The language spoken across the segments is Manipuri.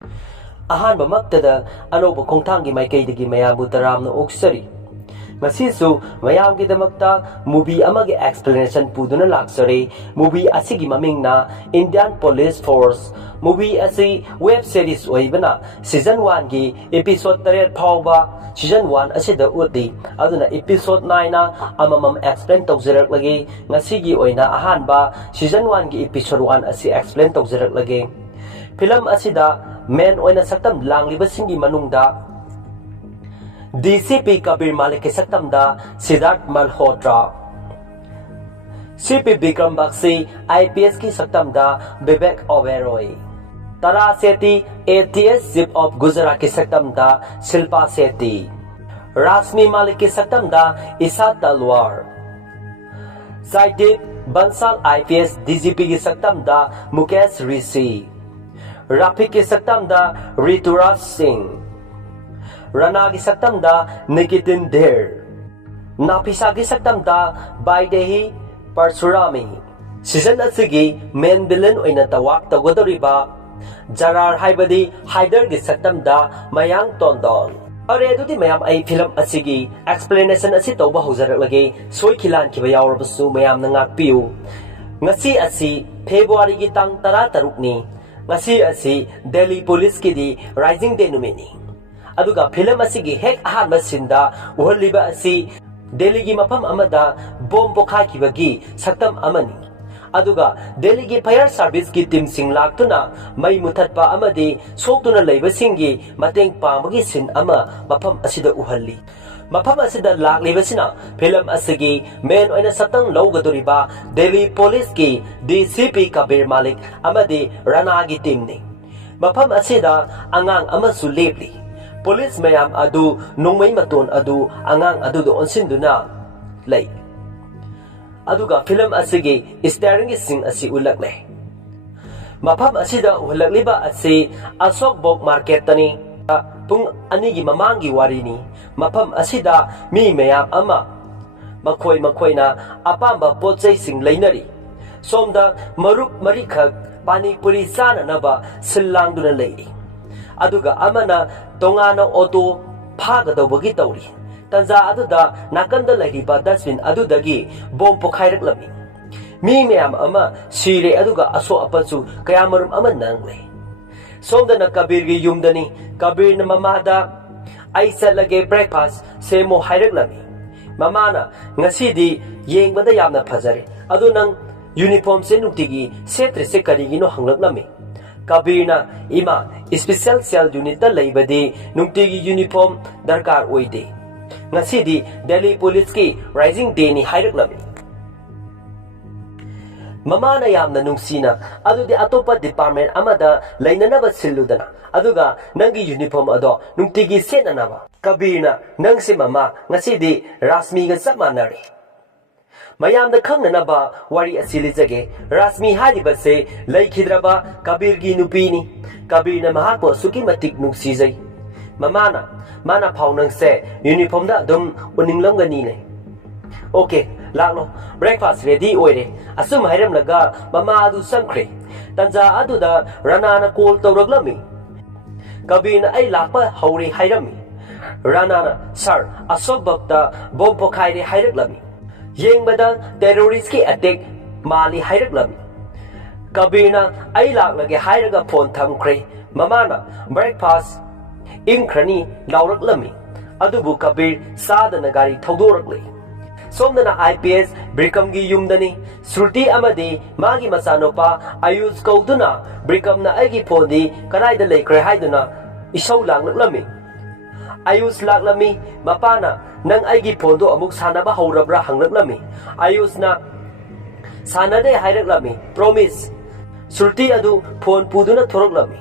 ꯑꯍꯥꯟꯕꯃꯛꯇꯗ ꯑꯅꯧꯕ ꯈꯣꯡꯊꯥꯡꯒꯤ ꯃꯥꯏꯀꯩꯗꯒꯤ ꯃꯌꯥꯝꯕꯨ ꯇꯔꯥꯝꯅ ꯑꯣꯛꯆꯔꯤ꯫ ꯉꯁꯤꯁꯨ ꯃꯌꯥꯝꯒꯤꯗꯃꯛꯇ ꯃꯨꯚꯤ ꯑꯃꯒꯤ ꯑꯦꯛꯁꯄ꯭ꯂꯦꯅꯦꯁꯟ ꯄꯨꯗꯨꯅ ꯂꯥꯛꯆꯔꯦ꯫ ꯃꯨꯚꯤ ꯑꯁꯤꯒꯤ ꯃꯃꯤꯡꯅ ꯏꯟꯗꯤꯌꯟ ꯄꯨꯂꯤꯁ ꯐꯣꯔꯁ꯫ ꯃꯨꯚꯤ ꯑꯁꯤ ꯋꯦꯕ ꯁꯤꯔꯤꯁ ꯑꯣꯏꯕꯅ ꯁꯤꯖꯟ 1ꯒꯤ episode 8 ꯐꯥꯎꯕ ꯁꯤꯖꯟ 1 ꯑꯁꯤꯗ उतली अदुना episode 9 अममम एक्सप्लेन तौजरक्लगे। ngasi ओइना अहानबा सीजन 1 की episode 1 asi explain तौजरक्लगे। फिल्म असिदा मेन ओइना सक्तम लांगलिबसिंगी मनुंगदा DCP कबीर मालिक के सक्तमदा सिद्धार्थ मल्होत्रा, CP विक्रम बक्सी IPS की सक्तमदा विवेक ओबेरॉय, तारा सेठी ATS चीफ ऑफ गुजरात की सक्तमदा शिल्पा सेठी, राश्मि मालिक की सक्तमदा ईसा तलवार, साइदीप बंसल IPS DGP की सक्तमदा मुकेश ऋषि, राफिक की सक्तमदा ऋतुराज सिंह, राणा की सक्तमदा निकितिन धेर, नाफिसा की सक्तमदा बाइदेही परशुरामी। सीजन असिगी मेन विलेन ओइना तवाक तगदरिबा जरार हाइबदी हाइदर की सक्तमदा मयांग तोंदोन। अरे अदुदी मयाम आई फिल्म असिगी एक्सप्लेनेशन असि तौबा होजरलगे सोय खिलान खिबा यावरबसु मयाम न ngakpiu। ngasi asi फेब्रुवारी की तांग 13 नि ngasi asi दिल्ली पुलिस की दी राइजिंग डे नुमिनी। अदुगा फिल्म असिगी हेक अहानबा सिंदा उहलिबा असि दिल्ली की मफम अमदा बोम पोखाखिबगी सक्तम अमनी। अदुगा दिल्ली की फायर सर्विस की टीम सिंग लाक्तुना मई मुथत्पा अमदी सोक्तुना लैबसिंगी मतेंग पांबगी सिन अमा मफम असिदा उहल्ली। मफम असिदा लाक्लिबसिना फिल्म असिगी मेन ओइना सतंग लौगदोरिबा दिल्ली पुलिस की DCP कबीर मालिक अमदी राणा की टीम ने। मफम असिदा अंगांग अमसु लेपली। पुलिस मयाम अदु नोंमई मतोन अदु अंगांग अदुदो ओनसिंदुना लै। अदुगा फिल्म असिगी स्टारिंग सिंग असि उलकले। मफम असिदा उलकलिबा असि अशोक बोक मार्केट तनी पुंग अनिगी ममांगी वारिनी। मफम असिदा मी मयाम अमा मखोय मखोयना अपांबा पोचै सिंग लैनरी। सोमदा मरुप मरिखक पानीपुरी चाननबा सिल्लांगदुना लैरी। अदुगा अमना तोंगाना ऑटो फागदौबगी तौरी। तंजा अदुदा नाकंदा लैरिबा डस्टबिन अदुदगी बोम पोखाइरकलमी। मी मयाम अमा सिरे अदुगा असो अपसु कयामरुम अमा नंगले। सोमदना कबीर की युमदनी। कबीर न ममादा आई चलगे ब्रेकफास्ट सेमो हाइरकलमी। ममाना ngasiदी येंगबदा यामना फजरे अदु नंग यूनिफॉर्म से नुक्तिगी सेत्रे से करिगिनो हंगलकलमी। कबीरना इमा स्पेशल सेल यूनिट लैबदी नुक्तिगी यूनिफॉर्म दरकार ओइदे। ngasiदी दिल्ली पुलिस की राइजिंग डे नि हाइरकलमी। ममाना यामना नुंगसीना अदुदि अतोपा डिपार्टमेंट अमदा लैननबा सिल्लुदना अदुगा नंगी यूनिफॉर्म अदो नुक्तिगी सेननबा। कबीरना नंगसे ममा ngasiदी राश्मिगा चप मानरे। मयामदा खंगननबा वारी असिली जगे। राश्मि हारिबसे लैखिद्रबा कबीर की नुपीनी। कबीरना महाको सुकी मतिक नुंगसीजै। ममाना माना फाउनंग से यूनिफॉर्म दा अदुम उनिंगलंगनी ने। ओके लालो ब्रेकफास्ट रेडी ओइरे। असुम हाइरमलगा ममा अदु संख्रे। तंजा अदुदा रानाना कॉल तौरगलमी। कबीरना आई लापा हौरे हाइरमी। रानाना सर अशोक बक्ता बोम पोखाइरे हाइरकलमी। येंगबदा टेररिस्ट की अटैक माली हाइरकलमी। कबीरना आई लाक्लगे हाइरगा फोन थमख्रे। ममाना ब्रेकफास्ट इंख्रनी लाउरकलमी। अदुबु कबीर सादना गाड़ी थौदोरकले। सोमदना IPS ब्रिकम की युमदनी। श्रुति अमदी मागी मचानोपा आयुष कौदुना ब्रिकमना आइगी फोनदी कनाइदा लेख्रे हाइदुना इसौ लांगलकलमी। आयुष लाक्लमी। मपाना नंग आइगी फोनदो अमुक सानबा हौरब्रा हंगलकलमी। आयुषना सानदे हाइरकलमी। प्रॉमिस। श्रुति अदु फोन पुदुना थोरकलमी।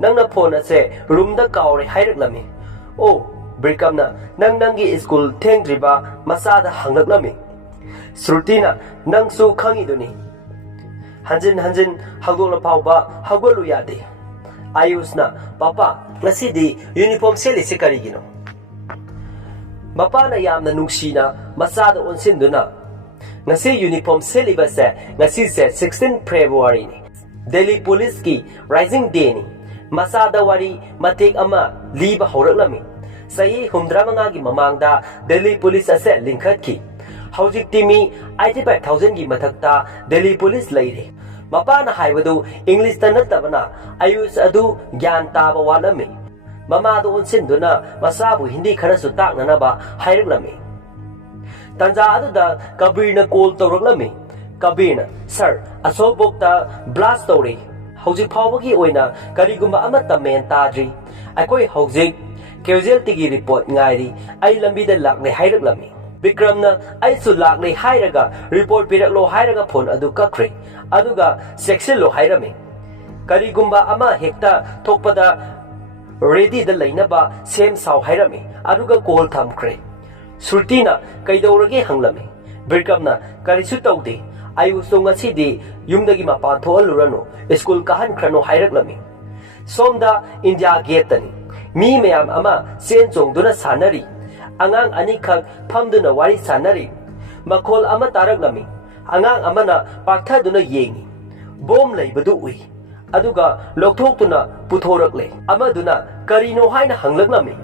नंगना फोन असे रूमदा काउरे हाइरकलमी। ओ ब्रिकमना नंग नंगी स्कूल थेंग्रिबा मसादा हंगलकलमी। श्रुतिना नंगसु खंगिदुनी हंजिन हंजिन हगोल फाउबा हगोलु यादे। आयुषना पापा ngasiदी यूनिफॉर्म सेलिसे करिगिनो। मपाना यामना नुंगसीना मसादा ओनसिंदुना ngasi यूनिफॉर्म सेलिबसे ngasi से 16 फरवरी नि दिल्ली पुलिस की राइजिंग डे नि। masada wari matik ama liba horaklami sahi humdra mangagi mamangda Delhi police ase linkhatki haujik timi 85,000 gi mathakta Delhi police leire mapana haibadu English ta natabana ayus adu gyan taba walami mama do unsinduna masabu hindi khara su taknana ba hairuklami tanja adu da kabirna call tawraklami kabirna sir asobokta blast tawri haujik phawbagi oina karigumba amata men tadri akoi haujik casualty gi report ngairi ai lambi da lakne hairuklami Bikramna ai su lakne hairaga report piraklo hairaga phone adu kakre aduga section lo hairami karigumba ama hekta thokpada ready da lainaba sem saw hairami aduga call thamkre surtina kaidorage hanglami Bikramna karisu tawde ayu songa sidi yumdagi mapan thoalurano school kahan khrano hairaklami somda India gate tani mi mayam ama sen chongduna sanari angang anikak phamduna wari sanari makol ama taraklami angang amana paktaduna yengi bom leibadu ui aduga lokthokuna puthorakle amaduna karino haina hanglaklami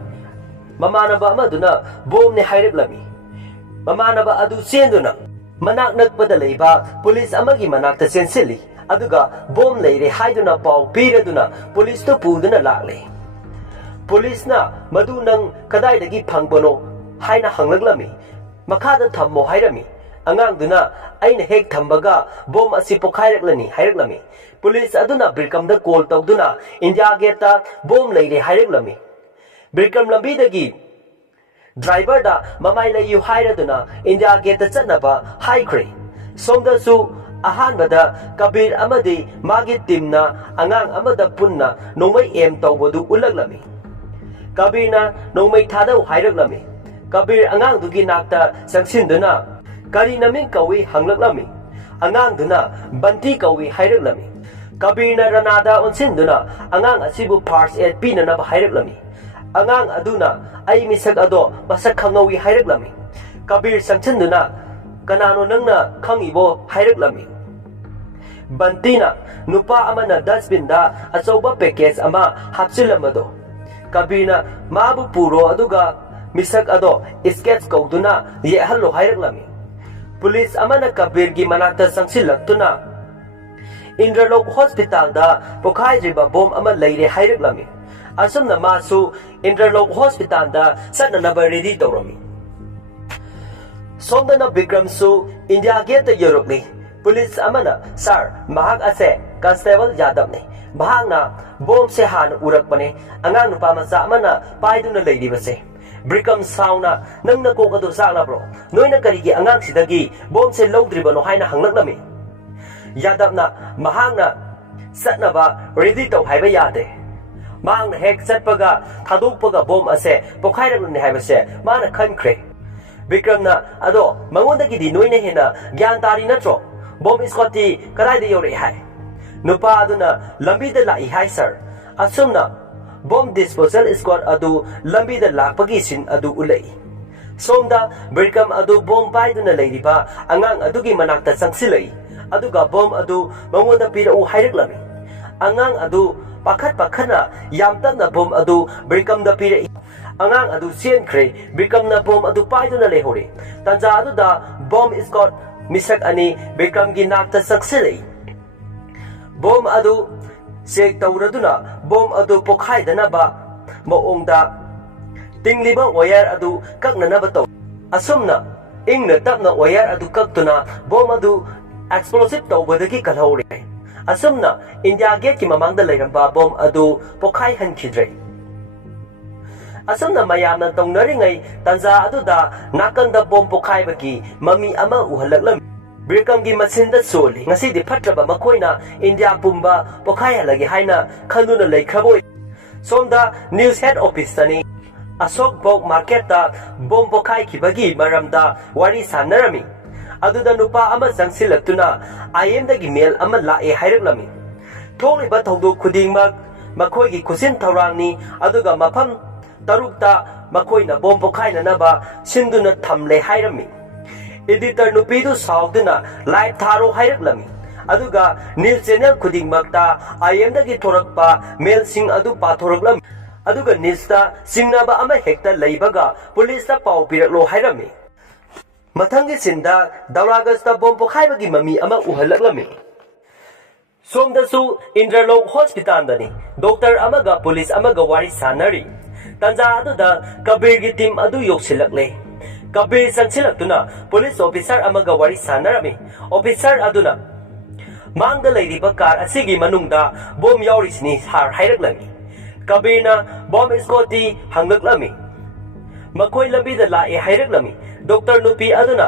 mamanaba amaduna bom ne hairaklami mamanaba adu senduna manak nakpada leiba police amagi manakta sensili aduga bom leire haiduna paw piraduna police to puduna lakle police na madu nang kadai dagi phangbono haina hanglaklami makada thammo hairami angang duna aina hek thambaga bom asi pokhaireklani haireklami police aduna Bikram da call tawduna India gate ta bom leire haireklami Bikram lambi dagi driver da mamai layu hairaduna India gate ta chatnaba haikre somda su ahanbada kabir amadi magi timna angang amada punna nongmai em tawbodu ulaklami kabirna nongmai thadau haireklami kabir angang dugi nakta sangsinduna kari naming kawi hanglaklami angang duna banti kawi haireklami kabirna ranada unsinduna angang asibu first aid pinanaba haireklami angang aduna ai misak ado masak khangawi haireklami kabir sangsinduna kanano nangna khangibo haireklami bantina nupa amana dustbin da achauba package ama hapchilamado kabirna mabu puro aduga misak ado sketch kauduna ye hallo haireklami police amana kabir gi manakta sangsilaktuna Indralok hospital da pokhai jiba bom ama leire haireklami asumna masu Indralok hospital da satna naba ready tawrami somdana Bikram su India gate yorokni police amana sir mahak ase constable Yadav ne bahagna bom se han urakpane angang nupa macha amana paiduna leiribase Bikram sauna nangna kokadu sakla bro noina karigi angang sidagi bom se lowdribano haina hanglaklami Yadavna mahagna satnaba ready taw haiba yade mahagna hek satpaga thadokpaga bom ase pokhairakni haibase mana khankhre Bikramna ado mangondagi di noina hena gyan tari natro bom iskoti karaida yore hai nupa aduna lambi da lai hai sir asumna bom disposal squad adu lambi da lakpagi sin adu ulai somda Bikram adu bom paiduna leiriba angang adugi manakta sangsilai aduga bom adu mangonda pirau haireklami angang adu pakhana yamtana bom adu Bikram da pirai angang adu sienkhre Bikram na bom adu paiduna lehore tanja adu da bom squad misak ani Bikram gi nakta saksilai bom adu sek tawraduna bom adu pokhaidana ba maongda tingliba wire adu kaknanaba taw asumna ingna tapna wire adu kaktuna bom adu explosive tawbadagi kalhore asumna India gate ki mamangda leiramba bom adu pokhai hankhidre asumna mayamna tawnaringai tanja adu da nakanda bom pokhaibagi mami ama uhalaklam Bikram gi masinda soli ngasi di phatraba makoina India pumba pokhai halagi haina khanduna leikhabo somda news head office tani Asok Bog market ta bom pokhai khibagi maramda wari sanarami aduda nupa ama sangsilaktuna IM dagi mail ama lae haireklami tholiba thodok khudingmak makhoi gi khusin thawrangni aduga mafam tarukta makoina bom pokhai nanaba sinduna thamle hairami editor nupidu sauduna live tharo haireklami aduga news channel khudingmakta IM dagi thorakpa mail sing adu pathoraklam aduga news ta singnaba ama hekta leibaga police ta pau piraklo hairami mathangi sinda Dauragas ta bom pokhaibagi mami ama uhalaklami somdasu Indralok hospital dani doctor amaga police amaga wari sanari tanja aduda Kabir gi team adu yoksilakle Kabir sanchilaktuna police officer amaga wari sanarami officer aduna mangda leiriba car asigi manungda bom yaurisni har hairaklami Kabirna bom scoti hanglaklami makoi lambida lae hairaklami doctor nupi aduna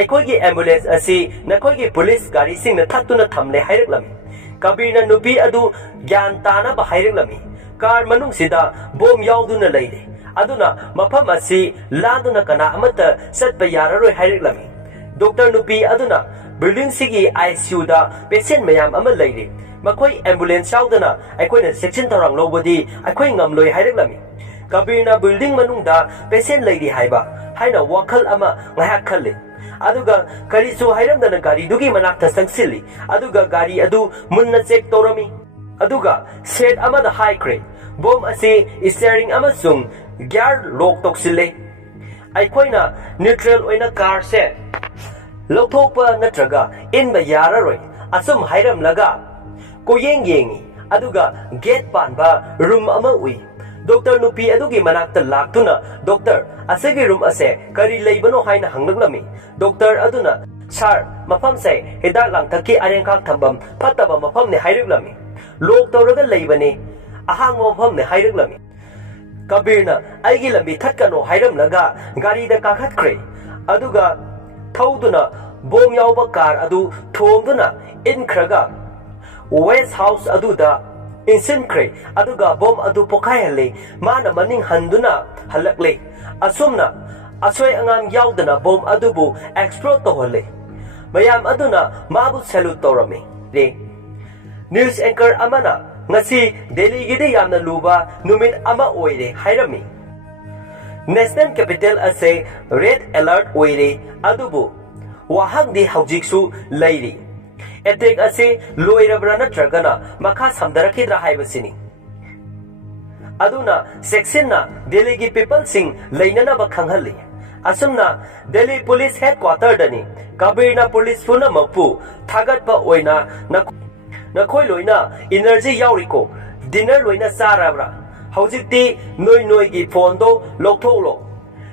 aikoigi ambulance asi nakoigi police gari singna thattuna thamle hairaklami Kabirna nupi adu gyan tana ba hairaklami car manung sida bom yauduna leire aduna mafam asi landuna kana amata satpa yararoi hairaklami doctor nupi aduna building sigi ICU da patient mayam ama leire makoi ambulance yaudana aikoina section tarang lobodi akoi ngamloi hairaklami Kabirna building manungda patient leire haiba haina wakhal ama ngahak khalle aduga karisu hairamdana gari dugi manakta sangsili aduga gari adu munna check torami aduga set amada high crane bom asi steering amasung gear lock toksile aikoina neutral oina car se lokthokpa natraga inba yararoi asum hairam laga koyeng yengi aduga gate panba room ama ui doctor nupi adugi manakta laktuna doctor asegi room ase kari leibano haina hanglaklami doctor aduna sar mafam se hidak langthaki arengkhak thambam phataba mafam ne hairaklami lok toraga leibane ahang mafam ne hairaklami Kabirna aigi lambi thatkano hairamlaga gari da kakhatkre aduga thauduna bom yauba car adu thongduna inkhraga west house aduda insinkre aduga bom adu pokhaihalle mana maning handuna halakle asumna asoi angam yaudana bom adubu explode tohole mayam aduna mabu salute torami re news anchor amana ngasi Delhi gide yamna luba numit ama oire hairami national capital ase red alert oire adubu wahang di haujiksu leiri attack ase loirabra natragana makha samdarakidra haibasini aduna section na Delhi gi people sing leinana ba khanghalli asumna Delhi police headquarter dani Kabirna police puna mapu thagatpa oina nakhoi loina energy yauriko dinner loina sarabra haujikti noi gi phone do loktholo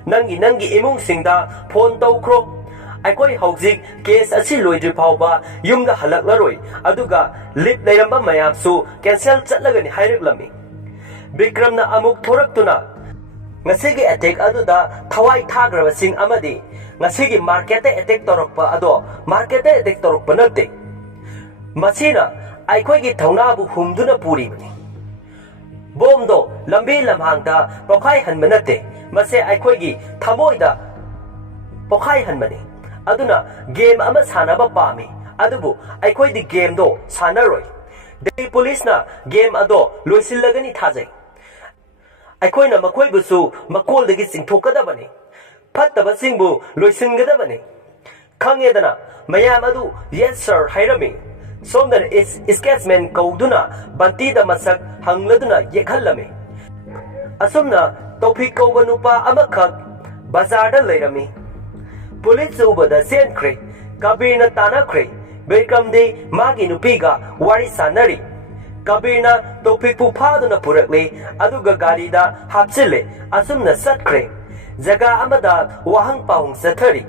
nangi imung singda phone tawkhro aikoi haujik case asi loidri phawba yumda halaklaroi aduga lip leiramba mayam su cancel chatlagani hairuklami Bikramna amuk thoraktuna ngasigi attack aduda thawai thagraba sing amadi ngasigi market attack torokpa ado market attack torokpa nate masina aikhoigi thaunabu humduna puribani bomdo lambi lamhangda pokhai hanba nate mase aikhoigi thamoida pokhai hanbani aduna game ama sanaba pami adubu aikhoidi game do sanaroi Delhi police na game ado loisilagani thajai aikhoina makoi busu makol dagi singthokadabani phattaba singbu loisingadabani khangedana mayam adu yes sir hairami somdan is sketchman kauduna banti da masak hangladuna yekhallami asumna tawfik kauba nupa amakhak bazar da leirami police ubada senkre Kabirna tanakre Bekamde magi nupiga wari sanari Kabirna tawfik pu phaduna purakle aduga gari da hapsile asumna satkre jaga amada wahang paung sathari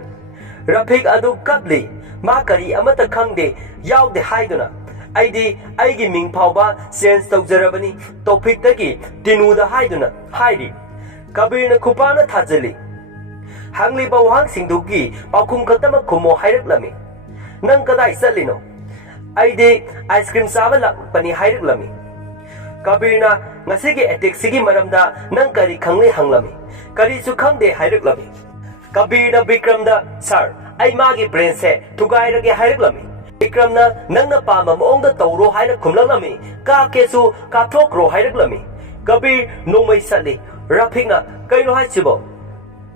Rafik adu kapli ma kari amata khangde yaude haiduna aigi ming phawba sense tawjarabani tawfik tagi tinuda haiduna hairi Kabirna khupana thajali hangli ba wahang singdugi paukum khatama khumo hairuklami nang kadai salino aide ice cream sabala pani hairuklami Kabirna ngasigi attack sigi maramda nang kari khangle hanglami kari su khangde hairuklami Kabirna Bikramda sir ai magi brain se thugairage hairuklami Bikramna nangna pama maongda tawro haina khumlaklami ka kesu ka thokro hairuklami Kabir nomai sali Rafina kaino haichibo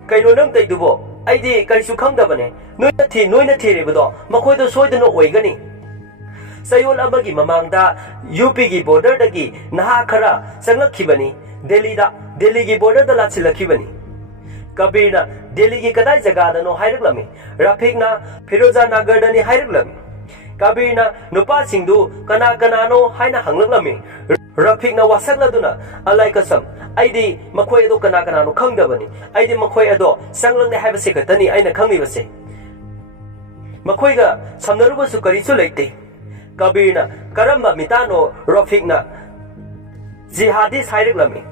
kaino nang taidubo aidi karisu khangdabane noina thi rebudo makhoido soidano oigani sayol amagi mamangda UP gi border dagi naha khara sanglakkhibani Delhi gi border da lachilakkhibani Kabirna Delhi gi kadai jaga da no hairuklami Rafiqna Firoza Nagar dani hairuklami Kabirna nupa singdu kana no haina hanglaklami Rafiqna wasakladuna alai kasam aidi makhoi ado kana no khangdabani aidi makhoi ado sanglangne haibase khatani aina khanglibase Makhoiga samnaruba su karisu leite Kabirna karamba mitano Rafiqna jihadis hairuklami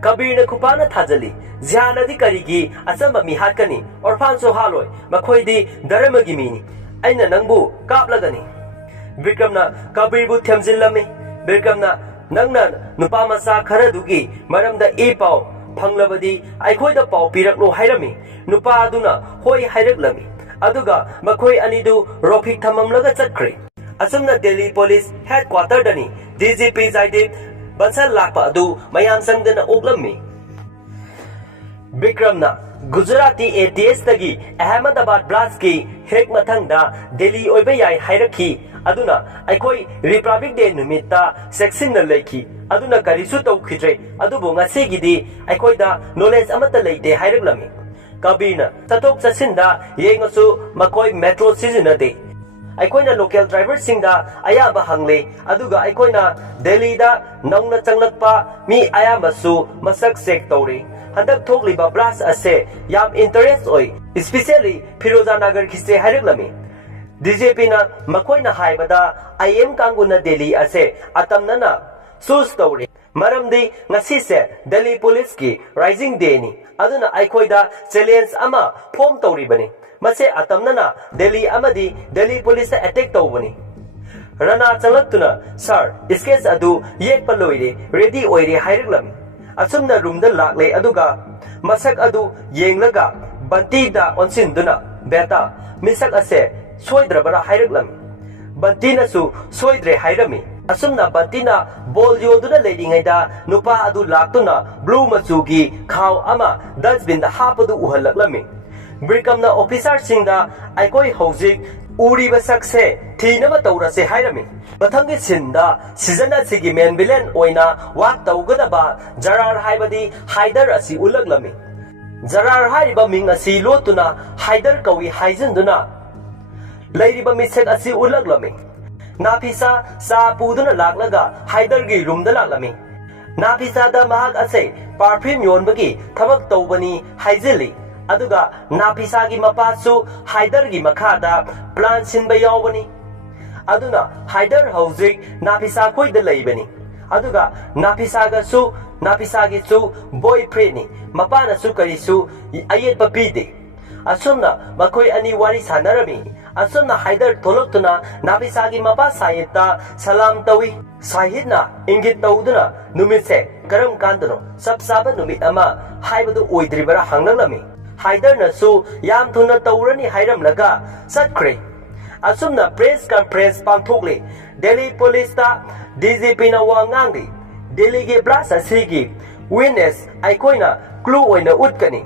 Kabirna kupana thajali jihadadi karigi asamba mi hatkani orphan so haloi makhoidi daramagi mini aina nangbu kaplagani Bikramna Kabirbu themjillami Bikramna nangna nupa masa kharadugi maramda pau phanglabadi aikhoida pau piraklo hairami nupa aduna hoi hairuklami aduga makhoi anidu Rafiq thamamlaga chatkre asumna Delhi Police Headquarter dani DGP Zaidip Bansal lakpa adu mayam sangdana oklammi Bikramna Gujarati ATS tagi Ahmedabad blast ki hek mathangda Delhi oiba yai hairakhi aduna aikoi Republic Day numitta section na leiki aduna karisu tawkhidre adubu ngasigi aikoida knowledge amata leite hairuklami Kabirna tatok chasinda yengasu makoi metro sizinade aikoina local driver singda ayaba hangle aduga aikoina Delhi da nauna changlakpa mi ayaba su masak sek tawri handak thokliba blast ase yam interest oi especially Firoza Nagar kiste hairuklami DJP na makoina haibada IM kanguna Delhi ase atamnana sus tawri maramdi ngasi se Delhi Police ki rising day ni aduna aikoida challenge ama form tawri bani mase atamnana Delhi amadi Delhi Police attack tawbani Rana changaktuna sir sketch adu yekpa loire ready oire hairuklami asumna room da lakle aduga masak adu yenglaga banti da onsinduna beta misak ase soidrabara hairuklami bantina su soidre hairami asumna bantina bol yoduna leidingaida nupa adu laktuna blue machugi khaw ama dustbin da hapadu uhalaklami Brikamna officer singda aikoi hojik uriba sakse thinama tawrase hairami mathangi sinda season asigi main villain oina wak tawgadaba Jarar haibadi Haidar asi ulaklami Jarar haiba ming asi lotuna Haidar kawi haijinduna Lairiba misek asi ulaklami Nafisa sa puduna laklaga Haidar gi room da laklami Nafisa da mahak ase perfume yonbagi thabak tawbani haijili aduga Nafisa gi mapasu Haidar gi makhada plan sinba yawbani aduna Haidar hojik Nafisa khoida leibani aduga Nafisa gi su boyfriend ni mapana su karisu ayet papide asumna makoi ani wari sanarami asumna Haidar tholoktuna Nafisa gi mapa sayeta salam tawi sahidna ingit tawduna numitse karam kandano sabsaba numit ama haibadu oidribara hanglami Haidar na su yam thuna tawrani hairamlaga satkre asumna press conference pangthokle Delhi Police ta DGP na wangangi Delhi ge blast asigi witness aikoina clue oina utkani